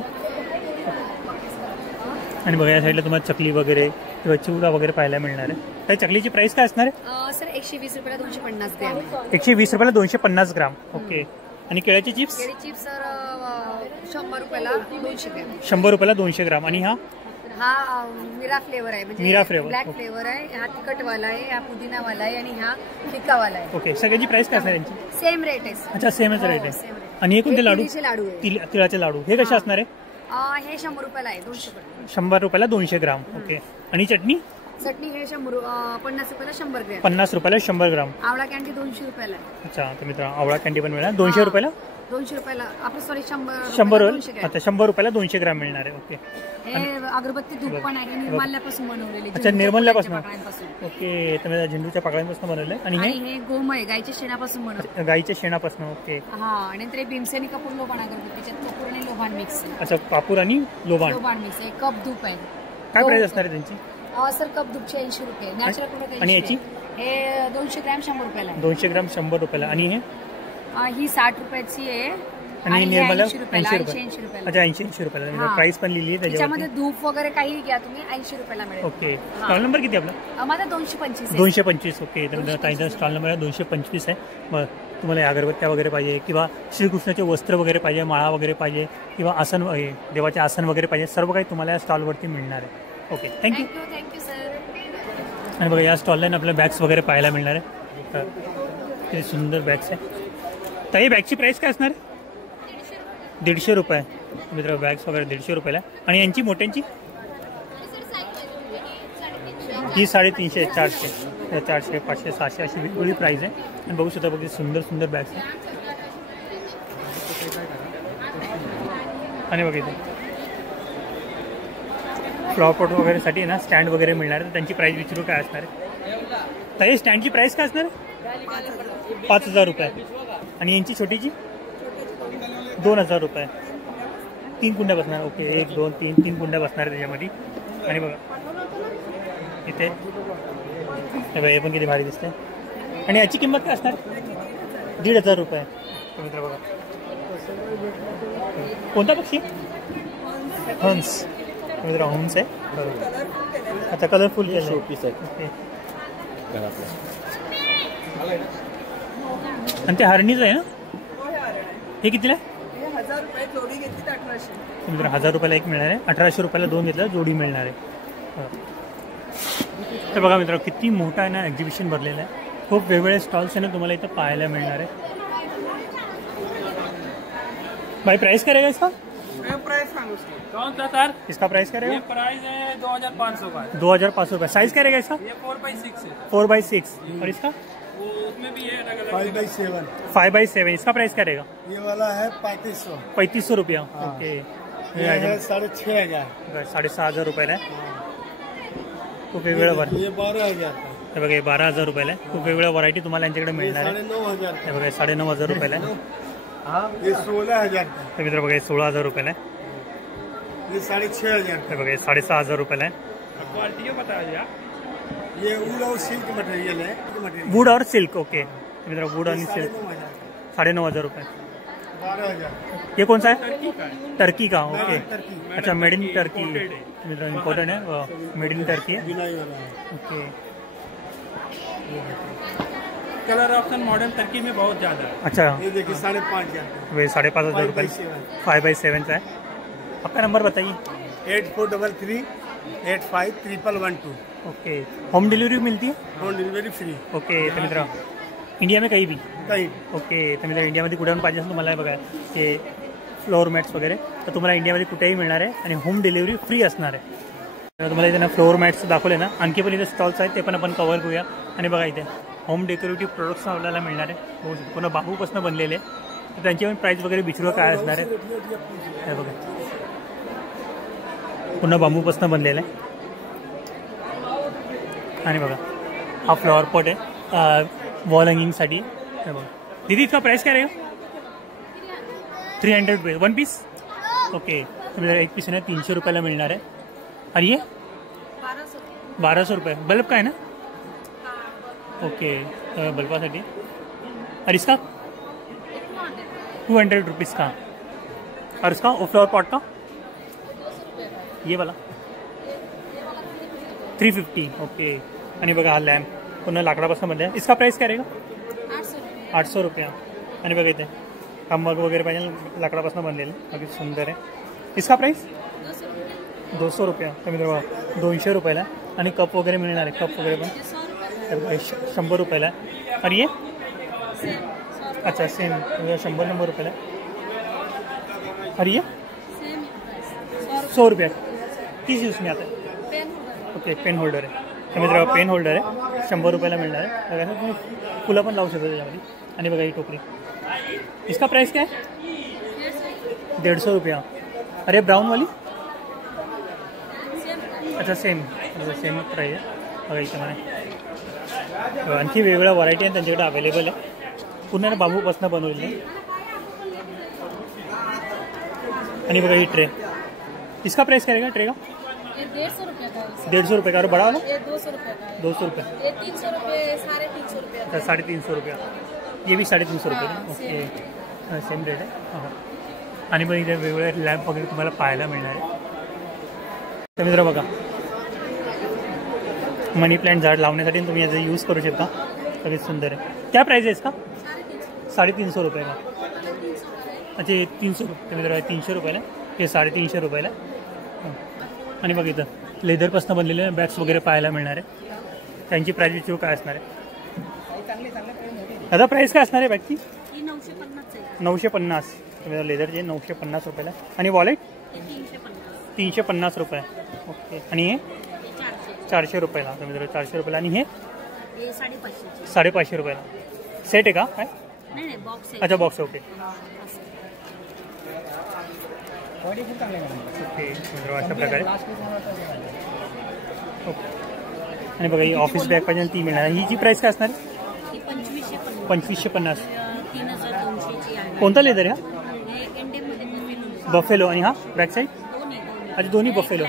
आणि बघा या साईडला तुम्हाला चकली वगैरे किंवा चिवडा वगैरे पाहायला मिळणार आहे. तर चकलीची प्राइस काय असणार आहे? सर 120 रुपयाला 250 ग्रॅम. 120 रुपयाला 250 ग्राम. ओके आणि केळ्याची चिप्स? केळी चिप्स सर 100 रुपयाला 200 ग्रॅम. 100 रुपयाला 200 ग्राम. आणि हा मिरा फ्लेवर आहे, म्हणजे मिरा फ्लेवर ब्लॅक फ्लेवर आहे. हा तिखटवाला आहे, हा पुदिनावाला आहे आणि हा फिकावाला आहे. ओके सगळ्याची प्राइस काय असणार यांची? सेम रेट आहे. अच्छा सेमच रेट आहे. same rate. आणि हे कोणते लाडू? तिळीचे लाडू आहे. तिळाचे लाडू हे कसे असणार आहे? हे 100 रुपयाला आहे 200 ग्रॅम. 100 रुपयाला 200 ग्राम. ओके आणि चटणी? चटणी हे 50 रुपयाला 100 ग्रॅम. 50 रुपयाला 100 ग्राम. आवळा कॅन्डी 200 रुपयाला आहे. अच्छा तर मित्रांनो आवळा कॅन्डी पण मिळणार 200 रुपयाला. 200 रुपयाला आपलं सॉरी 100 आता 100 रुपयाला 200 ग्राम मिळणार आहे. ओके हे अगरबत्ती धूप पण आहे, निर्माल्यापासून बनवलेले. अच्छा निर्मल्यापासून. पाकळ्यांपासून. ओके तर झेंडूच्या पाकळ्यांपासून बनवलं आहे. आणि हे गोमय गायच्या शेणापासून बनवलं. गाईच्या शेणापासून. ओके हा आणि नंतर भीमसेनी कपूर लोबान अगरबत्ती, त्याच्यात कपूर आणि लोबान मिक्स. अच्छा कापूर आणि लोबान मिक्स. एक कप धूप आहे. काय प्राइस असणार आहे त्यांची? सर कप धूपचे 80 रुपये. Natural product. आणि याची? हे 200 ग्रॅम 100 रुपयाला आहे. 200 ग्राम 100 रुपयाला. आणि हे ही 60 रुपयाची आहे. आणि निर्मला 80 रुपयाला. 80 रुपयाला. अच्छा 80 रुपयाला. प्राइस पण लिहिली आहे त्याच्यामध्ये त्याच्यामध्ये. धूप वगैरे काही घ्या तुम्ही 80 रुपयाला मिळेल. ओके स्टॉल नंबर किती आपला? माझा 225 आहे. 225. ओके तर ताईचा स्टॉल नंबर 225 आहे. मग तुम्हाला अगरबत्त्या वगैरे पाहिजे किंवा श्रीकृष्णाचे वस्त्र वगैरे पाहिजे, माळा वगैरे पाहिजे किंवा आसन देवाचे आसन वगैरे पाहिजे, सर्व काही तुम्हाला या स्टॉलवरती मिळणार आहे. Okay thank you. Thank you sir. आणि बघा या स्टॉलला आपल्याला बॅग्स वगैरे पाहायला मिळणार आहे. तर किती सुंदर बॅग्स आहे. तर ही बॅगची प्राईस काय असणार आहे? 150 रुपये. मित्र बॅग्स वगैरे 150 रुपयाला. आणि यांची मोठ्यांची? ही 350, 400, 400, 500, 600 अशी वेगवेगळी प्राईस आहे. आणि बघू शकता बघा सुंदर सुंदर बॅग्स आहे. आणि बघा इथे फ्लॉवर पॉट वगैरेसाठी ना स्टँड वगैरे मिळणार आहे. त्यांची प्राईस विचारू काय असणार आहे? तर हे स्टँडची प्राईस काय असणार आहे? 5000 रुपये. आणि यांची छोटीची? 2000 रुपये. 3 कुंड्या बसणार. ओके 1 2 3 कुंड्या बसणार आहे त्याच्यामध्ये. आणि बघा इथे हे पण किती भारी दिसते. आणि याची किंमत काय असणार? 1500 रुपये. मित्र बघा कोणता पक्षी? हंस. मित्र हंस आहे. बरोबर. अच्छा कलरफुल केलं. ओके आणि ते हरणीच आहे ना? हे कितीला आहे? 1000 रुपये जोडी घेतली तर 1800. मित्र 1000 रुपयाला एक मिळणार आहे. 1800 रुपयाला 2 घेतला जोडी मिळणार आहे. तर बघा मित्र किती मोठा आहे ना एक्झिबिशन भरलेलं आहे. खूप वेगवेगळे स्टॉल्स आहे ना तुम्हाला इथं पाहायला मिळणार आहे. भाई प्राइस करेगा इसका? प्राइस सांगू कौन सा सर? इसका प्राइस करेगा? ये प्राइस है 2500 का. 2500 रुपये. साइज करेगा इसका? ये 4x6 है. 4x6. और इसका? वो उसमें भी है अलग अलग. 5/7. 5x7. इसका प्राइस क्या रहेगा? ये वाला है 3500. 3500 रुपया. ओके ये है 6500. 6500 रुपयाला आहे. खूप वेगवेगळ्या ये 12000 का. हे बघा 12000 रुपयाला आहे. खूप वेगवेगळ्या व्हरायटी तुम्हाला यांच्याकडे मिळणार आहे. 9500 हे बघा 9500 रुपयाला आहे. ये 16000 का. तर मित्र बघा 16000 रुपयाला आहे. ये 6500 हे बघा 6500 रुपयाला आहे. क्वालिटी बताइए. ये वूल और सिल्क मटेरियल है. वुड और सिल्क. ओके मित्र वुड आणि सिल्क 9500 रुपये. 12000. ये कौन सा है? टर्की का. ओके अच्छा मेड इन टर्की. मित्र इम्पोर्टेंट है. मेड इन टर्की है. बिनाई वाला है. Okay colour option modern Turkey में बहुत ज्यादा है. अच्छा ये देखिए 5500. वे 5500 रुपये. 5x7 का है. आपका नंबर बताइए. 8433 851112. ओके होम डिलीवरी मिलती है? Home delivery free. ओके तर मित्र इंडिया में कहीं भी? काही. ओके तर मित्र इंडियामध्ये कुठे पण पाहिजे असेल तुम्हाला बघा ते फ्लोअर मॅट्स वगैरे तर तुम्हाला इंडियामध्ये कुठेही मिळणार आहे. आणि होम डिलिव्हरी फ्री असणार आहे. तुम्हाला इथे ना फ्लोअर मॅट्स दाखवले ना आणखी पण इथे स्टॉल्स आहेत ते पण आपण कव्हर करूया. आणि बघा इथे होम डेकोरेटिव्ह प्रोडक्ट्स आपल्याला मिळणार आहे. पूर्ण बांबूपासून बनलेले तर त्यांची पण प्राईस वगैरे विचारू काय असणार आहे. हे बघा पूर्ण बांबूपासून बनलेलं आहे. आणि बघा हा फ्लॉवर पॉट आहे वॉल हँगिंगसाठी. हे बघा दीदी इसका प्राइस क्या रहेगा? 300 रुपये 1 पीस. ओके, तुम्ही एक पीस आहे ना 300 रुपयाला मिळणार आहे. आणि ये 1200 रुपये. बल्ब का है ना. ओके, बल्बासाठी. और इसका 200 रुपीज़ का. और इसका फ्लावर पॉट का ये वाला 350. ओके. आणि बघा हा लॅम्प पुन्हा लाकडापासून बनला आहे. इसका प्राइस काय रहेगा 800 रुपया. आणि बघा इथे हा मग वगैरे पाहिजे लाकडापासून बनलेलं अगदी सुंदर आहे. इसका प्राइस 200 रुपया. कमी बघा 200 रुपयाला. आणि कप वगैरे मिळणार आहे. कप वगैरे पण 100 रुपयाला. आणि ये अच्छा सेम 100 रुपयाला. और ये 100 रुपया. किस यूज में आता है. ओके, पेन होल्डर आहे. तर मित्र पेन होल्डर आहे 100 रुपयाला मिळणार आहे. बघा तुम्ही फुलं पण लावू शकता त्याच्यामध्ये. आणि बघा ही टोकरी. इसका प्राइस क्या है 150 रुपया. अरे ब्राउन वाली अच्छा सेम प्राइस आहे. बघा इथे मला आणखी वेगवेगळ्या व्हरायटी आहेत त्यांच्याकडे अवेलेबल आहे. पुन्हा बांबूपासून बनवलेली. आणि बघा ही ट्रे. इसका प्राइस क्या रहेगा ट्रे का 150 रुपये का. और बड़ा वाला 200 रुपये. 300 रुपये 350 रुपये. अच्छा 350 रुपया. ये भी 350 रुपये. ओके, सेम रेट आहे. आणि बघा इथे वेगवेगळे लॅम्प वगैरे तुम्हाला पाहायला मिळणार आहे. तर मित्र बघा मनी प्लांट झाड लावण्यासाठी तुम्ही याचा यूज करू शकता. सगळी सुंदर आहे. क्या प्राइस आहे इसका 350 रुपये का. अच्छा 300 रुपये मित्र 300 रुपयाला. हे 350 रुपयाला. आणि बघ इथं लेदरपासून बनलेले बॅग्स वगैरे पाहायला मिळणार आहे. त्यांची प्राइस काय असणार आहे दादा. प्राइस काय असणार आहे बॅगची 950. लेदरचे 950 रुपयाला. आणि वॉलेट 350 रुपये. ओके. आणि हे 400 रुपयाला. मित्र 400 रुपयाला. आणि हे 550 रुपयाला. सेट आहे का काय. अच्छा बॉक्स. ओके ओके मित्र अशा प्रकारे. ओके. आणि बघा ही ऑफिस बॅग पाहिजे ती मिळणार. ही जी प्राइस काय असणार 2550. कोणता लेदर आहे हा बफेलो. आणि हा बॅक साईड अच्छा दोन्ही बफेलो.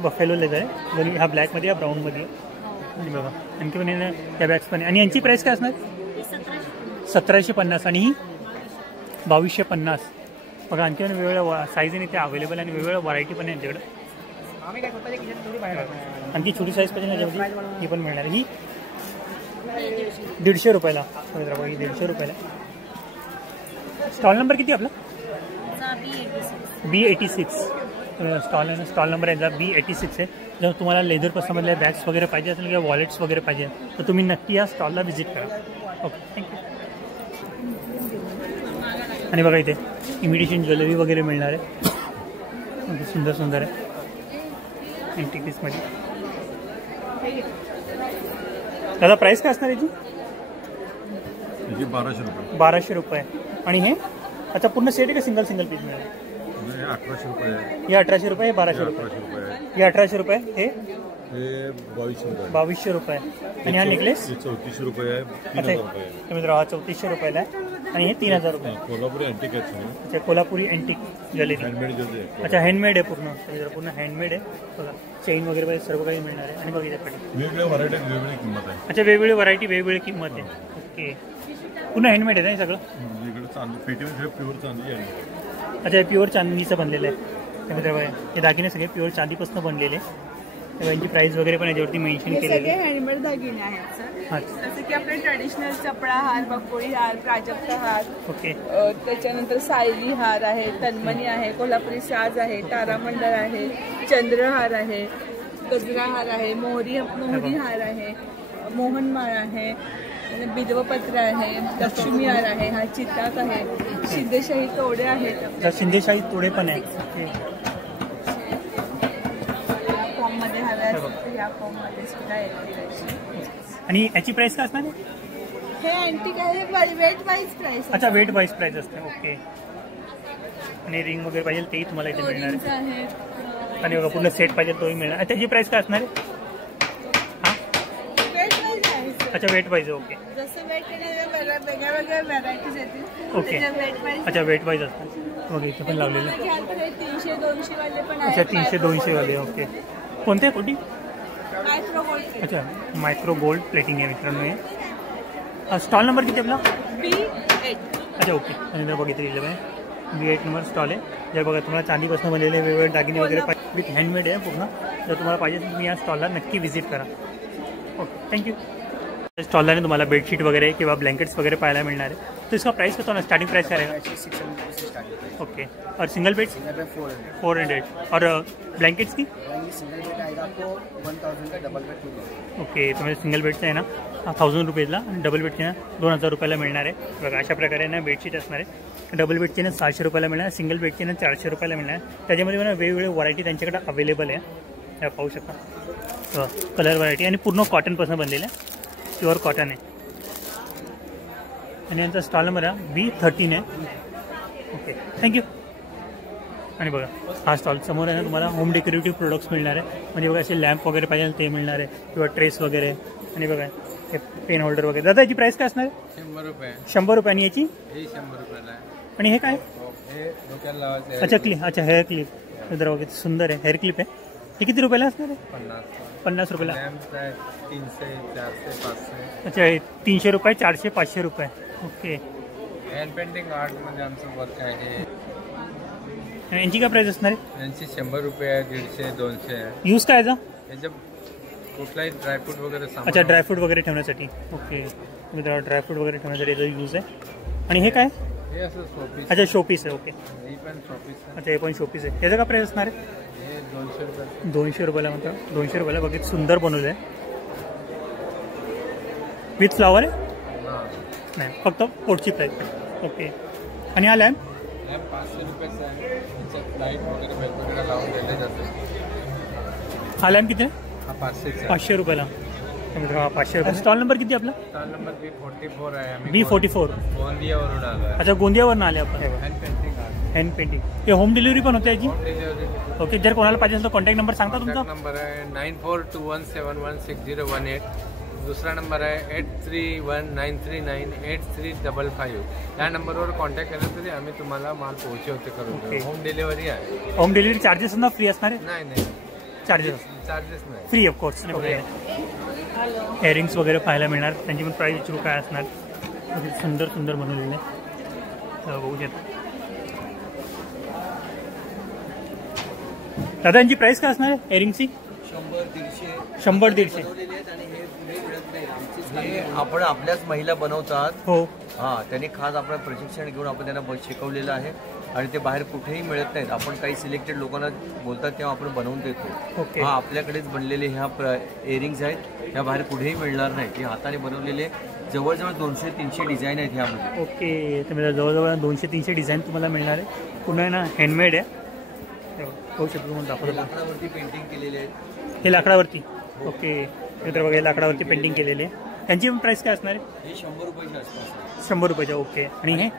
बफेलो लेदर आहे दोन्ही. हा ब्लॅकमध्ये हा ब्राऊनमध्ये. आणि बघा आणखी पण त्या बॅग्स पण. आणि यांची प्राइस काय असणार 1750. आणि ही 2250. बघा आणखी वेगवेगळ्या साईज इथे अवेलेबल आणि वेगवेगळ्या व्हरायटी पण आहे यांच्याकडे. आणखी छोटी साईज पाहिजे याच्यामध्ये ही पण मिळणार. ही 150 रुपयाला. ही 150 रुपयाला. स्टॉल नंबर किती आपला B86. स्टॉल नंबर यांचा B86 आहे. जर तुम्हाला लेदरपासूनमधल्या बॅग्स वगैरे पाहिजे असेल किंवा वॉलेट्स वगैरे पाहिजे तर तुम्ही नक्की या स्टॉलला व्हिजिट करा. Okay thank you. आणि बघा इथे इमिटेशन ज्वेलरी वगैरे मिळणार आहे. सुंदर सुंदर आहे अँटिक पीसमध्ये. दादा प्राइस काय असणार याची 1200 रुपये. आणि हे अच्छा पूर्ण सेट आहे का सिंगल पीस मिळेल. 1800 रुपये. हे 1800 रुपये 1200 रुपये. हे 1800 रुपये. हे 2200 रुपये. आणि हा नेकलेस 3400 रुपये आहे. अच्छा मित्र हा 3400 रुपयाला आहे. आणि हे 3000 रुपये. कोल्हापुरी अँटिक आहे. अच्छा Kolhapuri antique jewellery. Handmade jewellery. अच्छा हँडमेड आहे पूर्ण हँडमेड आहे. बघा चेन वगैरे पाहिजे सर्व काही मिळणार आहे. आणि बघा वेगवेगळ्या व्हरायटी वेगवेगळी किंमत आहे. अच्छा वेगवेगळी व्हरायटी वेगवेगळी किंमत आहे. ओके पुन्हा हँडमेड आहे ना सगळं. पेटीमध्ये प्युअर चांदी आहे. अच्छा हे प्युअर चांदीचं बनलेलं आहे. मित्र हे दागिने सगळे प्युअर चांदीपासून बनलेले. यांची प्राइस वगैरे पण याच्यावरती मेन्शन केलेली आहे. हँडमेड दागिने आहेत सर. हां जसं की आपले ट्रेडिशनल चपळा हार, बकोळी हार, प्राजक्त हार. ओके. त्याच्यानंतर सायली हार आहे, तन्मणी आहे, कोल्हापुरी साज आहे, तारामंडळ आहे, चंद्रहार आहे, गजरा हार आहे, मोहरी हार आहे, मोहनमाळ आहे, बिल्वपत्र आहे, लक्ष्मी हार आहे, हा चिताक आहे, सिद्धेशाही तोडे आहेत. सिद्धेशाही तोडे पण आहे. फॉर्ममध्ये हव्या असतील या फॉर्ममध्ये सुद्धा येते. आणि याची प्राइस काय असणार हे अँटिक आहे वेट वाईज प्राइस. अच्छा वेट वाईज प्राइस असते. ओके. आणि रिंग वगैरे पाहिजे तेही तुम्हाला इथे मिळणार आहे. आणि बघा पूर्ण सेट पाहिजे तोही मिळणार. त्याची प्राइस काय असणार आहे. वेट वाईज आहे अच्छा वेट वाईज ओके. जसं वेट वेगळ्या वेगळ्या व्हरायटीज येतील. ओके. Weight wise. अच्छा वेट वाईज असतात. ओके इथे पण लावलेलं. 300-200 वाले पण अच्छा 300-200 वाले ओके. कोणते कुठे? Micro gold. अच्छा मायक्रो गोल्ड प्लेटिंग आहे मित्रांनो हे. स्टॉल नंबर किती आपला? B8. अच्छा ओके. आणि जर बघितलं आहे B8 नंबर स्टॉल आहे. जर बघा तुम्हाला चांदीपासून बनलेले वेगवेगळे दागिने वगैरे पाहिजे विथ हँडमेड आहे पूर्ण. जर तुम्हाला पाहिजे तर तुम्ही या स्टॉलला नक्की व्हिजिट करा. Okay thank you. स्टॉलला तुम्हाला बेडशीट वगैरे किंवा ब्लैंकेट्स वगैरह पाहायला मिलना है. तो इसका प्राइस कितना है? स्टार्टिंग प्राइस क्या रहेगा? ओके. और सिंगल बेड 400 और ब्लैंकेट्स की सिंगल बेड आएगा आपको 1000 का, डबल बेड 2000. ओके. तो सिंगल बेडचं आहे ना 1000 रुपीजला आणि डबल बेडचे ना 2000 रुपयाला मिळणार आहे. बघा अशा प्रकारे ना बेडशीट असणार आहे. डबल बेडचे ना 700 रुपयाला मिळणार आहे. सिंगल बेडचे ना 400 रुपयाला मिळणार आहे. त्याच्यामध्ये ना वेगवेगळे व्हरायटी त्यांच्याकडे अवेलेबल आहे. हे पाहू शकता कलर व्हरायटी आणि पूर्ण कॉटनपासून बनलेलं आहे. प्युअर कॉटन आहे. आणि यांचा स्टॉल नंबर आहे B13 आहे. Okay thank you. आणि बघा हा स्टॉल समोर आहे ना तुम्हाला होम डेकोरेटिव्ह प्रोडक्ट्स मिळणार आहे. म्हणजे बघा असे लॅम्प वगैरे पाहिजे ते मिळणार आहे किंवा ट्रेस वगैरे. आणि बघा हे पेन होल्डर वगैरे. दादा याची प्राइस काय असणार आहे? 100 रुपये. 100 रुपये. आणि याची? 100 रुपयाला. आणि हे काय? हे डोक्याला लावायचं. अच्छा क्लिप. अच्छा हेअर क्लिप. जरा वगैरे सुंदर आहे हेअर क्लिप आहे. हे किती रुपयाला असणार आहे? 50 रुपयाला. 300, 400, 500. अच्छा 300 रुपये, 400, 500 रुपये. ओके. हँड पेंटिंग आर्ट मध्ये आमचं वर्क आहे. यांची काय प्राइस असणार आहे? यांची 100 रुपये आहे, 150, 200 आहे. यूज काय याचा? याच्या कुठलाही ड्रायफ्रूट वगैरे सामान. अच्छा ड्रायफ्रूट वगैरे ठेवण्यासाठी. ओके. मित्रांनो ड्रायफ्रूट वगैरे ठेवण्यासाठी याचा यूज आहे. आणि हे काय? हे असं शोपीस. अच्छा शोपीस आहे. ओके. हे पण शोपीस आहे. अच्छा हे पण शोपीस आहे. याचा काय प्राइस असणार आहे? हे 200 रुपये. 200 रुपयाला म्हणतात. 200 रुपयाला बघित सुंदर बनवलं आहे. विथ फ्लावर आहे? नाही फक्त पोटची प्राइस. ओके. आणि हा लॅम्प? लॅम्प 500 रुपयाचा आहे. त्याच्यात लाईट वगैरे वेगवेगळं लावून दिले जाते. हा लॅम्प किती आहे? हा 500 500 रुपयाला. हा 500 रुपये. स्टॉल नंबर किती आपला? स्टॉल नंबर B44 आहे. आम्ही B44. गोंदियावरून आलो आहे. अच्छा गोंदियावरून आले आपण. Hand painting art. Hand painting. हे होम डिलिव्हरी पण होते याची? Home delivery. ओके. जर कोणाला पाहिजे असेल तर कॉन्टॅक्ट नंबर सांगता तुमचा? नंबर आहे 9421716018. दूसरा नंबर आहे 8319398355. या नंबरवर कॉन्टॅक्ट केला तरी आम्ही तुम्हाला माल पोहोचवते करून देऊ. होम डिलिव्हरी आहे. होम डिलिव्हरी चार्जेस ना फ्री असणार आहे? नाही चार्जेस नाही. Free of course. इयरिंग्स वगैरे पाहायला मिळणार. त्यांची पण प्राईस विचारू काय असणार. सुंदर सुंदर बनवलेले बघू शकता. दादा यांची प्राइस काय असणार आहे इयरिंगची? 100-150. आपण आपल्याच महिला बनवतात. हो. हा त्यांनी खास आपण प्रशिक्षण घेऊन आपण त्यांना शिकवलेलं आहे आणि ते बाहेर कुठेही मिळत नाहीत. आपण काही सिलेक्टेड लोकांना बोलतात तेव्हा आपण बनवून देतो. ओके. हा आपल्याकडेच बनलेले ह्या इयरिंग्स आहेत. ह्या बाहेर कुठेही मिळणार नाही. ते हाताने बनवलेले जवळजवळ 200-300 डिझाईन आहेत ह्यामध्ये. ओके. तर जवळजवळ 200-300 डिझाईन तुम्हाला मिळणार आहे. पुन्हा ना हँडमेड आहे. होऊ शकतो म्हणून दाखवतो. लाकडावरती पेंटिंग केलेले आहेत. हे लाकडावरती. ओके. मित्र बघा लाकडावरती पेंटिंग केलेली आहे. त्यांची पण प्राइस काय असणार आहे? हे 100 रुपयाच्या आसपास. 100 रुपयाच्या. ओके. आणि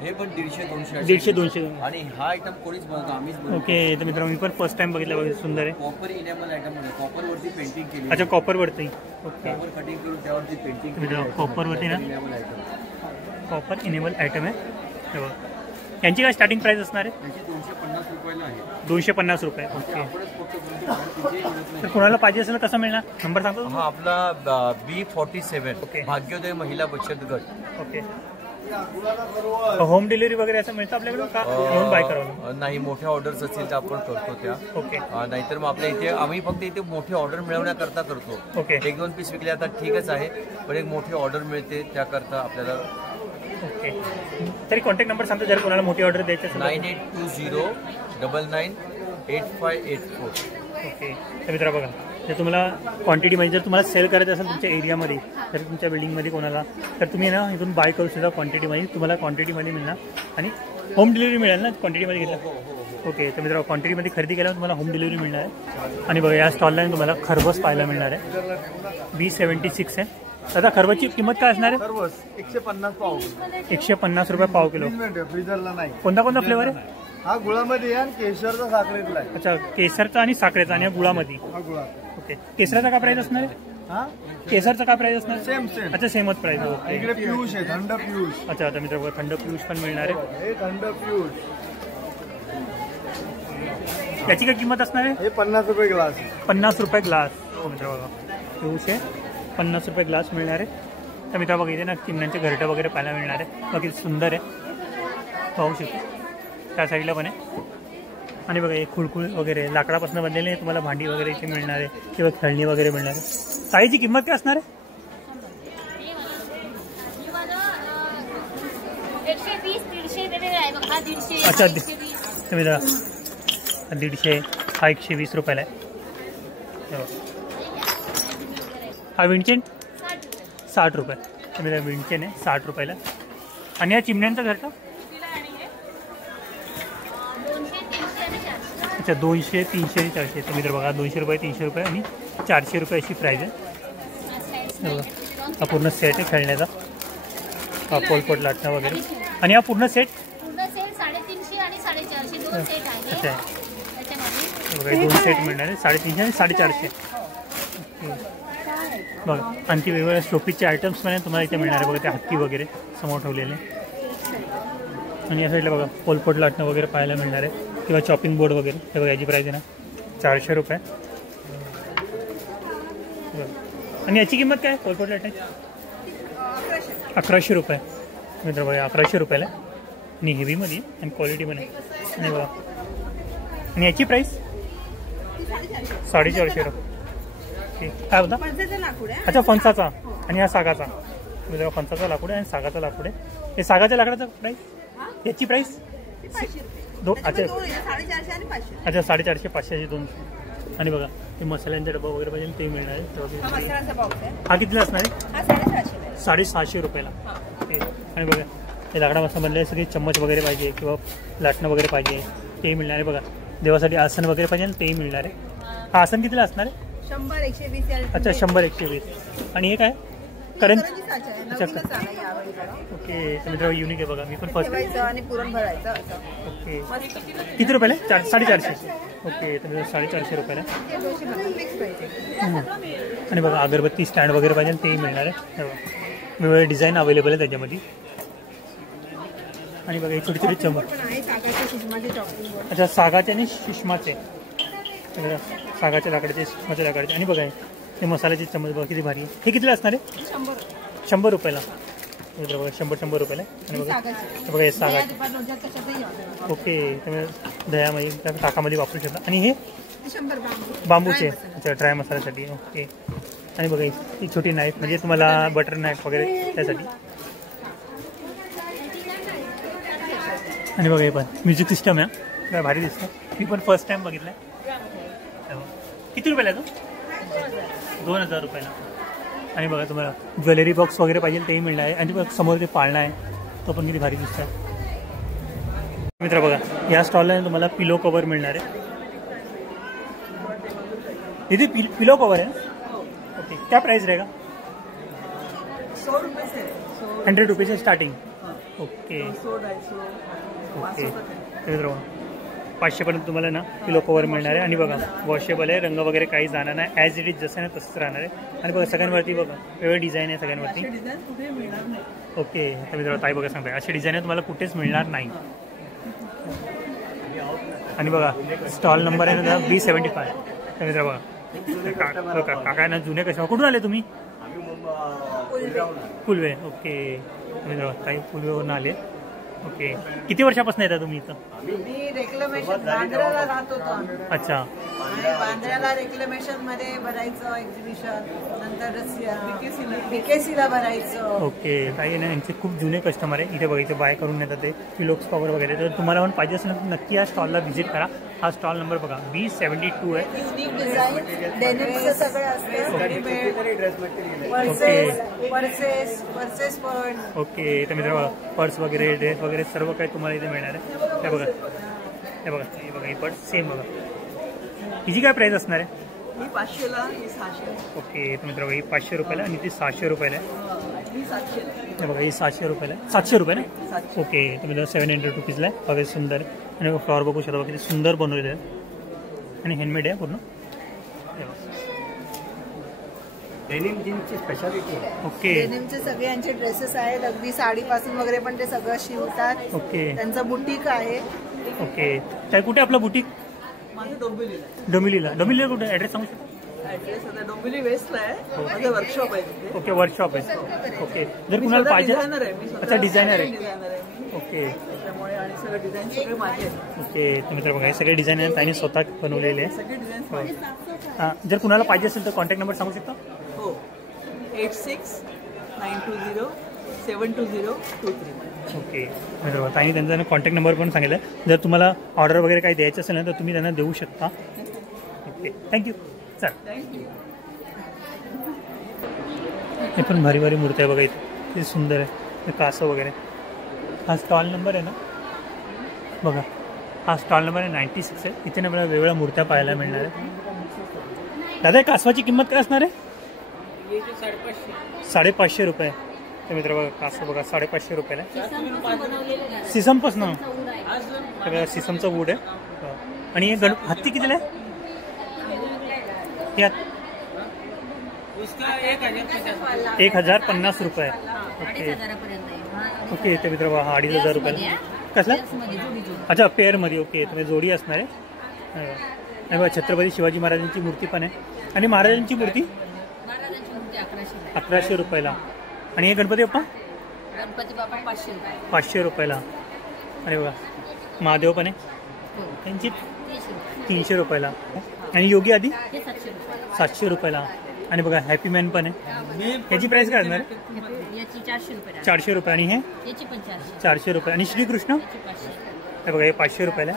हे पण 150-200. 150-200. आणि हा आयटम कोणीच बनवतो, आम्हीच बनवतो. ओके. तर मित्रांनो मी पण फर्स्ट टाइम बघितलं बघा सुंदर आहे. कॉपर इनेबल आयटम मध्ये कॉपरवरती पेंटिंग केली. अच्छा कॉपरवरती. ओके. कॉपर कटिंग करून त्यावरती पेंटिंग. कॉपरवरती ना enable item. Copper enable item आहे. हे बघा यांची काय स्टार्टिंग प्राइस असणार आहे? त्याची 250 रुपयाला आहे. 250 रुपये. ओके. आपणच फक्त तिथे तर कोणाला पाहिजे असेल कसं मिळणार? नंबर सांगतो. हा आपला B47. ओके. भाग्योदय महिला बचत गट. ओके. होम डिलिव्हरी वगैरे असं मिळतं आपल्याकडे का येऊन बाय करावं? नाही मोठ्या ऑर्डर्स असतील तर आपण करतो त्या. ओके. नाहीतर मग आपल्या इथे आम्ही फक्त इथे मोठी ऑर्डर मिळवण्याकरता करतो. ओके. 1-2 पीस विकले आता ठीकच आहे पण एक मोठी ऑर्डर मिळते त्याकरता आपल्याला. ओके. तरी कॉन्टॅक्ट नंबर सांगतो जर कोणाला मोठी ऑर्डर द्यायची असेल. 9820998584. ओके. तर मित्रा बघा जर तुम्हाला क्वांटिटीमध्ये जर तुम्हाला सेल करायचं असेल तुमच्या एरियामध्ये तर तुमच्या बिल्डिंगमध्ये कोणाला तर तुम्ही ना इथून बाय करू शकता. क्वांटिटीमध्ये तुम्हाला क्वांटिटीमध्ये मिळणार आणि होम डिलिव्हरी मिळेल ना क्वांटिटीमध्ये घेतलं. ओके. तर मित्रा क्वांटिटीमध्ये खरेदी केल्यावर तुम्हाला होम डिलिव्हरी मिळणार आहे. आणि बघा या स्टॉलला तुम्हाला खरबस पाहायला मिळणार आहे. B76 आहे. दादा खरबसची किंमत काय असणार आहे? खरबस 150 पाव. 150 रुपये पाव किलो. फ्रीजरला नाही. कोणता कोणता फ्लेवर आहे? हा गुळामध्ये आणि केशरचा साखरेतला आहे. अच्छा केसरचा आणि साखरेचा आणि या गुळामध्ये. हा गुळा. ओके. केसराचा काय प्राइस असणार आहे? हा केसरचा काय प्राइस असणार? Same same. अच्छा सेमच प्राइस आहे. इकडे पियुष आहे, थंड पियुष. अच्छा आता मित्र बघा थंड पियुष पण मिळणार आहे. हे थंड पियुष. याची काय किंमत असणार आहे? हे 50 रुपये ग्लास. 50 रुपये ग्लास. मित्र बघा पियुष आहे, 50 रुपये ग्लास मिळणार आहे. तर मित्र बघा इथे ना चिमण्यांचे घरटं वगैरे पाहायला मिळणार आहे. बाकी सुंदर आहे, पाहू शकतो. त्या साईडला पण आहे. आणि बघा हे खुळखुळ वगैरे लाकडापासून बनलेले तुम्हाला भांडी वगैरे इथे मिळणार आहे किंवा खेळणी वगैरे मिळणार आहे. ताईची किंमत काय असणार आहे? 120-150 अच्छा तुम्ही जरा 150 हा 120 रुपयाला आहे. हा विंडचेन 60 रुपये. तुम्ही विंडचेन आहे 60 रुपयाला. आणि या चिमण्यांचं घरटं अच्छा 200, 300 आणि 400. तर मित्र बघा 200 रुपये, 300 रुपये आणि 400 रुपये अशी प्राईज आहे. हा पूर्ण सेट आहे खेळण्याचा. हा पोलपोट लाटणं वगैरे. आणि हा पूर्ण सेट 350 आणि 450 दोन सेट आहे. अच्छा बघा 2 सेट मिळणार आहे 350 आणि 450. बघा आणखी वेगवेगळ्या शोपीसचे आयटम्स पण तुम्हाला इथे मिळणार आहे. बघा ते हत्ती वगैरे समोर ठेवलेले. आणि या साईडला बघा पोलपोट लाटणं वगैरे पाहायला मिळणार आहे किंवा चॉपिंग बोर्ड वगैरे. हे बघा याची प्राईस आहे ना 400 रुपये. आणि याची किंमत काय पोलपोट लाटण्याची? 1100 रुपये. मित्र बघा 1100 रुपयाला. आणि हेवीमध्ये आणि क्वालिटी पण आहे. आणि बघा आणि याची प्राईस 450 रुपये. काय होता? अच्छा फणसाचा आणि हा सागाचा. मित्र फणसाचा लाकूड आहे आणि सागाचा लाकूड आहे. हे सागाच्या लाकडाचा प्राईस याची प्राईस अच्छा अच्छा 450, 500 दोन. आणि बघा ते मसाल्यांचा डबा वगैरे पाहिजे ते मिळणार आहे. हा कितीला असणार आहे? 750 रुपयाला. आणि बघा हे लाकडापासून बनलेले सगळे चम्मच वगैरे पाहिजे किंवा लाटणं वगैरे पाहिजे ते मिळणार आहे. बघा देवासाठी आसन वगैरे पाहिजे तेही मिळणार आहे. हा आसन कितीला असणार आहे? 100-120. अच्छा 100-120. आणि हे काय करंज? अच्छा ओके. तर मित्र युनिक आहे बघा. मी पण फर्स्ट आणि पुरण भरायचं. ओके किती रुपयाला? 450. ओके तर मित्र 450 रुपयाला. आणि बघा अगरबत्ती स्टँड वगैरे पाहिजे तेही मिळणार आहे. वेगवेगळे डिझाईन अवेलेबल आहे त्याच्यामध्ये. आणि बघा हे छोटी छोटी चमच. अच्छा सागाचे आणि सुषमाचे. सागाच्या लाकडाचे सुषमाच्या लाकडाचे. आणि बघा हे मसाल्याचे चम्मच बघा किती भारी आहे. हे कितीला असणार आहे? 100 रुपयाला. बघा 100 रुपयाला. आणि बघा हे सागाचे. ओके त्यामुळे दह्यामध्ये त्या ताकामध्ये वापरू शकता. आणि हे बांबूचे अच्छा ड्राय मसाल्यासाठी. ओके. आणि बघा ही छोटी नाईफ म्हणजे तुम्हाला बटर नाईफ वगैरे त्यासाठी. आणि बघा हे पण म्युझिक सिस्टम आहे काय भारी दिसतं. मी पण फर्स्ट टाइम बघितलं आहे. किती रुपयाला आहे तो? 2000 रुपयाला. आणि बघा तुम्हाला ज्वेलरी बॉक्स वगैरे पाहिजे तेही मिळणार आहे. आणि बघा समोर ते पाळणा आहे तो पण किती भारी दिसतं. मित्र बघा या स्टॉलला तुम्हाला पिलो कवर मिळणार आहे. इथे पिलो कवर आहे. ओके क्या प्राइस रहेगा? 100 रुपये से स्टार्टिंग. Okay okay. मित्र 500 पर्यंत तुम्हाला ना पिलो कवर मिळणार आहे. आणि बघा वॉशेबल आहे. रंग वगैरे काही जाणार नाही. ॲज इट इज जसं ना तसंच राहणार आहे. आणि बघा सगळ्यांवरती बघा वेगळं डिझाईन आहे सगळ्यांवरती. ओके तर मित्र ताई बघा सांगताय अशी डिझाईन तुम्हाला कुठेच मिळणार नाही. आणि बघा स्टॉल नंबर आहे ना B75. तर मित्र बघा काका ना जुने कशा कुठून आले तुम्ही? फुलवे. ओके मित्र ताई फुलवेवरून आले. ओके किती वर्षापासून येता तुम्ही इथं? मी रेक्लेमेशन बांद्र्याला राहत होतो. अच्छा आणि बांद्र्याला रेक्लेमेशन मध्ये भरायचं एक्झिबिशन नंतर बीकेसीला भरायचं. ओके काही नाही यांचे खूप जुने कस्टमर आहे. इथे बघायचं बाय करून येतात ते फिलोक्स पॉवर वगैरे. तर तुम्हाला पण पाहिजे असेल तर नक्की या स्टॉलला व्हिजिट करा. हा स्टॉल नंबर बघा B72 आहे. युनिक डिझाईन डेनिमचं सगळं असतं. पर्सेस पण. ओके तर मित्र पर्स वगैरे ड्रेस वगैरे सर्व काही तुम्हाला इथे मिळणार आहे. हे बघा हे बघा ही पर्स सेम बघा. हिची काय प्राईस असणार आहे? ही 500ला ही 600. ओके तर मित्र ही 500 रुपयाला आणि ती 600 रुपयाला आहे. हे बघा ही 700 रुपयाला आहे. 700 रुपये ना. ओके तर मित्र 700 रुपीजला आहे. बघा सुंदर. आणि फ्लॉवर बघू शकता किती सुंदर बनवलेलं आहे आणि हँडमेड आहे पूर्ण. डेनिम जीन्सची स्पेशालिटी आहे. ओके डेनिमचे सगळे यांचे ड्रेसेस आहेत, अगदी साडीपासून वगैरे पण ते सगळं शिवतात. ओके त्यांचं बुटीक आहे. ओके. काय कुठे आपलं बुटीक? माझं डोंबिवलीला. डोंबिवलीला कुठे ॲड्रेस सांगू शकता? ॲड्रेस आता डोंबिवली वेस्टला आहे. माझं वर्कशॉप आहे तिथे. ओके वर्कशॉप आहे. ओके जर मी कुणाला स्वतः पाहिजे डिझायनर आहे. मी स्वतः अच्छा डिझायनर आहे. डिझायनर आहे मी. ओके त्यामुळे आणि सगळे डिझाईन सगळे माझे आहेत. ओके तुम्ही तर बघा हे सगळे डिझाईन आहेत त्यांनी स्वतः बनवलेले आहे. सगळे डिझाईन्स माझे. हां जर कुणाला पाहिजे असेल तर कॉन्टॅक्ट नंबर सांगू शकता? हो 8692072023. ओके बरोबर. ताईने त्यांचा कॉन्टॅक्ट नंबर पण सांगितलं आहे. जर तुम्हाला ऑर्डर वगैरे काही द्यायचं असेल ना तर तुम्ही त्यांना देऊ शकता. Okay thank you. चल थँक्यू. हे पण भारी भारी मूर्ती आहे बघा इथे. ते सुंदर आहे. हे कासं वगैरे. हा स्टॉल नंबर आहे ना बघा. हा स्टॉल नंबर आहे 96 आहे. इथे ना मला वेगवेगळ्या मूर्त्या पाहायला मिळणार आहे. दादा कासवाची किंमत काय असणार आहे? 550 रुपये. तर मित्र बघा कासव बघा 550 रुपयाला. सिसमपासून बघा सिसमचा वूड आहे. आणि हे हत्ती कितीला आहे? यात 1050 रुपये. ओके ओके ते मित्र हा 2500 रुपये. कसला? अच्छा पेअरमध्ये. ओके तर जोडी असणार आहे. आणि बघा छत्रपती शिवाजी महाराजांची मूर्ती पण आहे. आणि महाराजांची मूर्ती 1100 रुपयाला. आणि हे गणपती बाप्पा? गणपती बाप्पा 500 रुपयाला. अरे बघा महादेव पण आहे. त्यांची 300 रुपयाला. आणि योगी आधी 700 रुपयाला. आणि बघा हॅपी मॅन पण आहे. याची प्राइस काय असणार? 400 रुपये. आणि हे 400 रुपये. आणि श्रीकृष्ण हे बघा हे 500 रुपयाला.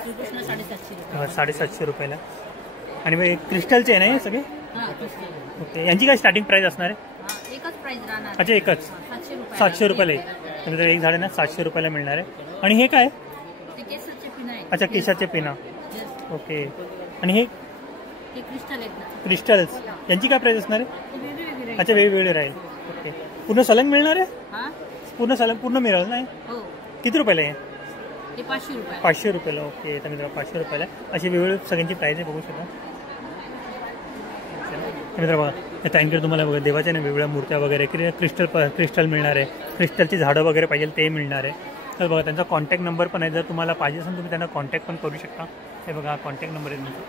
750 रुपयाला. आणि मग क्रिस्टलचे आहे ना हे सगळे? ओके यांची काय स्टार्टिंग प्राइस असणार आहे? अच्छा एकच 700 रुपयाला आहे. तर एक झाड आहे ना 700 रुपयाला मिळणार आहे. आणि हे काय? अच्छा केसाचे पिना. ओके. आणि हे क्रिस्टल्स यांची काय प्राइस असणार आहे? अच्छा वेगवेगळे राहील. ओके पूर्ण सलंग मिळणार आहे? पूर्ण सलंग पूर्ण मिळेल नाही? किती रुपयाला आहे? 500 रुपयाला. ओके तर मित्र 500 रुपयाला. अशी वेगवेगळी सगळ्यांची प्राइस आहे बघू शकता. मित्र बघा थँक्यू. तुम्हाला बघा देवाच्या ना वेगवेगळ्या मूर्त्या वगैरे क्रिस्टल मिळणार आहे. क्रिस्टलची झाडं वगैरे पाहिजे ते मिळणार आहे. तर बघा त्यांचा कॉन्टॅक्ट नंबर पण आहे. जर तुम्हाला पाहिजे असेल तुम्ही त्यांना कॉन्टॅक्ट पण करू शकता. हे बघा हा कॉन्टॅक्ट नंबर आहे तुमचा.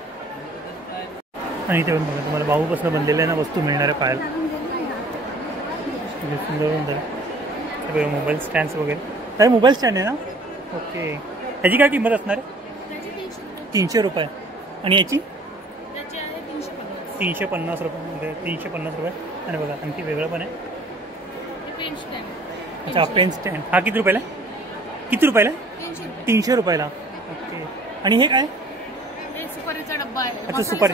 आणि इथे पण बघा तुम्हाला बाहूपासून बनलेल्या ना वस्तू मिळणार आहे पाहायला. सुंदर सुंदर. हे बघा मोबाईल स्टँड्स वगैरे. काय मोबाईल स्टँड आहे ना? ओके याची काय किंमत असणार आहे? 300 रुपये. आणि याची 350 रुपये. म्हणजे 350 रुपये. आणि बघा आणखी वेगळं पण आहे. अच्छा पेन स्टँड. हा किती रुपयाला? किती रुपयाला? 300 रुपयाला. ओके. आणि हे काय? सुपारीचा डब्बा आहे. अच्छा सुपारी.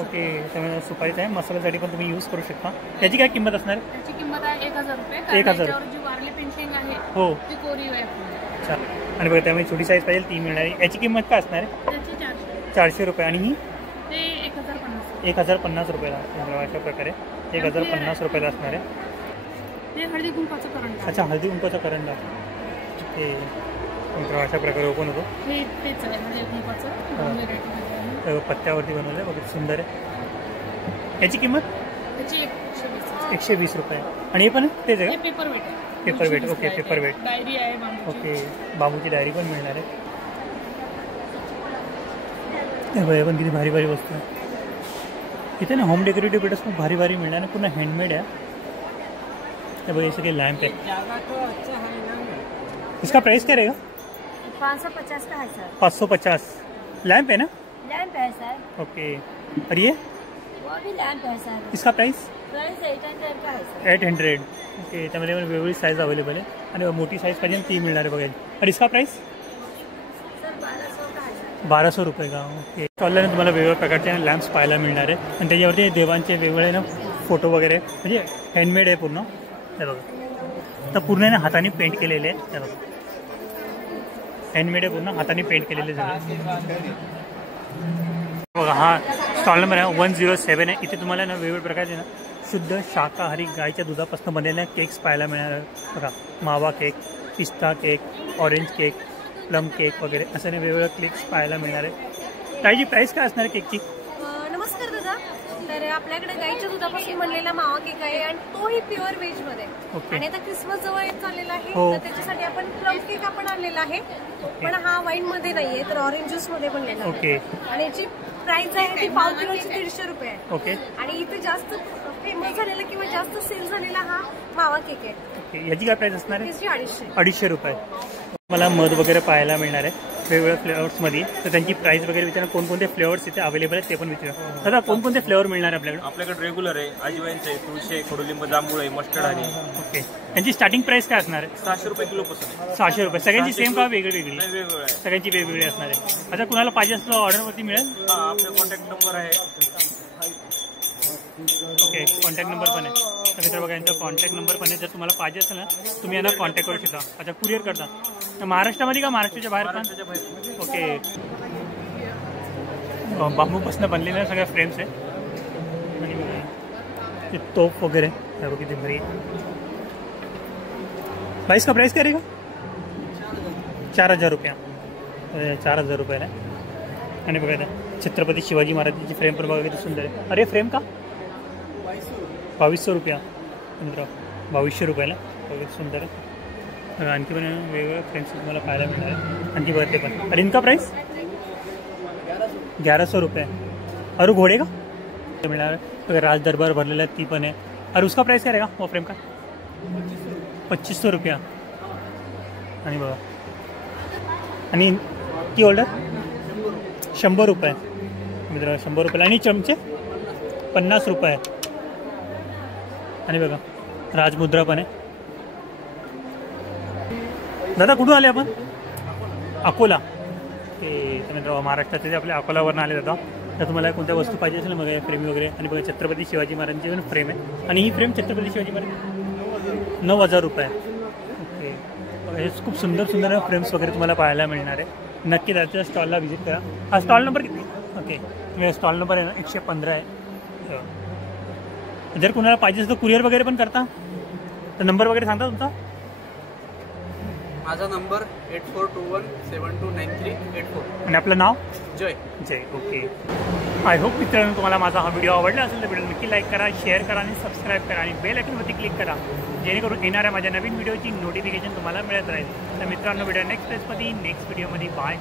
ओके त्यामुळे सुपारीचा आहे. मसाल्यासाठी पण तुम्ही यूज करू शकता. याची काय किंमत असणार? त्याची किंमत आहे 1000 रुपये. 1000. जी वारली पेंटिंग आहे हो ती कोरीव आहे. अच्छा. आणि बघा त्यामुळे छोटी साईज पाहिजे ती मिळणार आहे. याची किंमत काय असणार आहे? त्याची 400 रुपये. आणि ही ते 1050. 1050 रुपयाला. अशा प्रकारे 1050 रुपयाला असणार आहे. हे हळदी कुंकाचं करंडा. अच्छा हळदी कुंकाचा करंडा. ते अशा प्रकारे ओपन होतो. हे तेच आहे हळदी कुंकाचं पत्त्यावरती बनवलं आहे. बघा सुंदर आहे. याची किंमत? त्याची 120 रुपये. आणि हे पण तेच आहे का? Paper weight. Paper weight. Okay paper weight. Diary आहे बांबूची. ओके बांबूची डायरी पण मिळणार आहे. हे पण किती भारी भारी वस्तू आहे. इथे ना होम डेकोरेटिव्ह प्रोडक्ट्स खूप भारी भारी मिळणार आहे. पूर्ण हँडमेड आहे. हे बघा हे सगळे लॅम्प आहे. इसका प्राइस क्या रहेगा? 550 का है सर. 550. लैंप है ना? लैंप है सर. ओके. और ये? वो भी लैंप है सर. इसका प्राइस? प्राइस 800 का है सर. 800. ओके त्यामध्ये वेगवेगळी साईज अवेलेबल आहे. आणि मोठी साईज पाहिजे ती मिळणार आहे बघा. और इसका प्राइस? सर 1200 का है सर. 1200 रुपये का. ओके. स्टॉलला तुम्हाला वेगवेगळ्या प्रकारचे लॅम्प्स पाहायला मिळणार आहे. आणि त्याच्यावरती देवांचे वेगवेगळे ना फोटो वगैरे म्हणजे हँडमेड आहे पूर्ण. हे बघा तर पूर्ण ना हाताने पेंट केलेले आहे. हे बघा हँडमेड आहे पूर्ण हाताने पेंट केलेले झाले. बघा हा स्टॉल नंबर आहे 107 आहे. इथे तुम्हाला ना वेगवेगळ्या प्रकारचे ना शुद्ध शाकाहारी गायच्या दुधापासून बनलेल्या केक्स पाहायला मिळणार आहे. बघा मावा केक, पिस्ता cake, orange cake, plum cake वगैरे असं ना वेगवेगळे केक्स पाहायला मिळणार आहे. त्याची प्राईस काय असणार आहे केकची? नमस्कार दादा. तर आपल्याकडे गाईच्या दुधापासून बनलेला मावा केक आहे आणि तोही प्युअर व्हेज मध्ये. आणि आता क्रिसमस जवळ येत चाललेला आहे तर त्याच्यासाठी आपण प्लम केक आपण आणलेला आहे, पण हा वाईन मध्ये नाहीये तर ऑरेंज ज्यूस मध्ये बनलेला आहे. आणि याची प्राइस आहे ती पाव किलोची 150 रुपये आहे. आणि इथे जास्त फेमस झालेला किंवा जास्त सेल झालेला हा मावा केक आहे. याची काय प्राइस असणार आहे? 250 रुपये. मला मध वगैरे पाहायला मिळणार आहे वेगवेगळ्या फ्लेवर्समध्ये, तर त्यांची प्राइस वगैरे विचारा, कोणकोणते फ्लेवर्स इथे अवेलेबल आहेत ते पण विचारा. दादा कोणकोणते फ्लेवर मिळणार आहे आपल्याकडे? आपल्याकडे रेग्युलर आहे, अजवाईनचं आहे, तुळशी आहे, कडुलिंब, जांभूळ आहे, मस्टर्ड आहे. ओके. त्यांची स्टार्टिंग प्राइस काय असणार आहे? 600 रुपये किलो पासून. 600 रुपये. सगळ्यांची सेम का वेगळी वेगळी? वेगवेगळं आहे, सगळ्यांची वेगवेगळी असणार आहे. आता कुणाला पाहिजे असलं ऑर्डरवरती मिळेल? आपला कॉन्टॅक्ट नंबर आहे. ओके, कॉन्टॅक्ट नंबर पण आहे. तर मित्र बघा यांचा कॉन्टॅक्ट नंबर पण आहे, जर तुम्हाला पाहिजे असेल ना तुम्ही यांना कॉन्टॅक्ट करू शकता. अच्छा, कुरिअर करता महाराष्ट्रामध्ये का महाराष्ट्राच्या बाहेर पण? ओके. बांबूपासून बनलेल्या सगळ्या फ्रेम्स आहे आणि तोप वगैरे किती भारी. प्राइस का प्राइस क्या रहेगा? 4000 रुपया. 4000 रुपयाला. आणि बघा आता छत्रपती शिवाजी महाराजांची फ्रेम पण बघा किती सुंदर आहे. अरे फ्रेम का 2200 रुपया. 2200 रुपयाला किती सुंदर आहे. आणखी पण वेगवेगळ्या फ्रेम्स तुम्हाला पाहायला मिळणार आहे. आणखी बघते पण. और इनका प्राइस 1100 रुपये. और घोड़े का मिळणार आहे. अगर राज दरबार भरलेला आहे ती पण आहे. और उसका प्राइस क्या रहेगा वो फ्रेम का? 2500 रुपया. आणि बघा आणि की होल्डर 100 रुपये. मित्र 100 रुपयाला. आणि चमचे 50 रुपये. आणि बघा राजमुद्रा पण आहे. दादा कुठून आले आपण? अकोला. ते मित्र महाराष्ट्राचे जे आपल्या अकोलावरून आले दादा. तर तुम्हाला कोणत्या वस्तू पाहिजे असेल बघा फ्रेम वगैरे. आणि बघा छत्रपती शिवाजी महाराजांची पण फ्रेम आहे. आणि ही फ्रेम छत्रपती शिवाजी महाराज 9000 रुपये. ओके. हे खूप सुंदर सुंदर फ्रेम्स वगैरे तुम्हाला पाहायला मिळणार आहे. नक्की त्याच्या स्टॉलला व्हिजिट करा. हा स्टॉल नंबर किती? ओके, स्टॉल नंबर आहे ना 115 आहे. जर कुणाला पाहिजे असेल तर कुरिअर वगैरे पण करता तर नंबर वगैरे सांगता तुमचा? माझा नंबर 8421729384. आणि आपलं नाव? जय. ओके. आय होप मित्रांनो तुम्हाला माझा हा व्हिडिओ आवडला असेल तर व्हिडिओ नक्की लाईक करा, शेअर करा आणि सबस्क्राईब करा आणि बेल आयकॉनवरती क्लिक करा, जेणेकरून येणाऱ्या माझ्या नवीन व्हिडिओची नोटिफिकेशन तुम्हाला मिळत राहील. तर मित्रांनो व्हिडिओ नेक्स्ट व्हिडिओमध्ये बाय.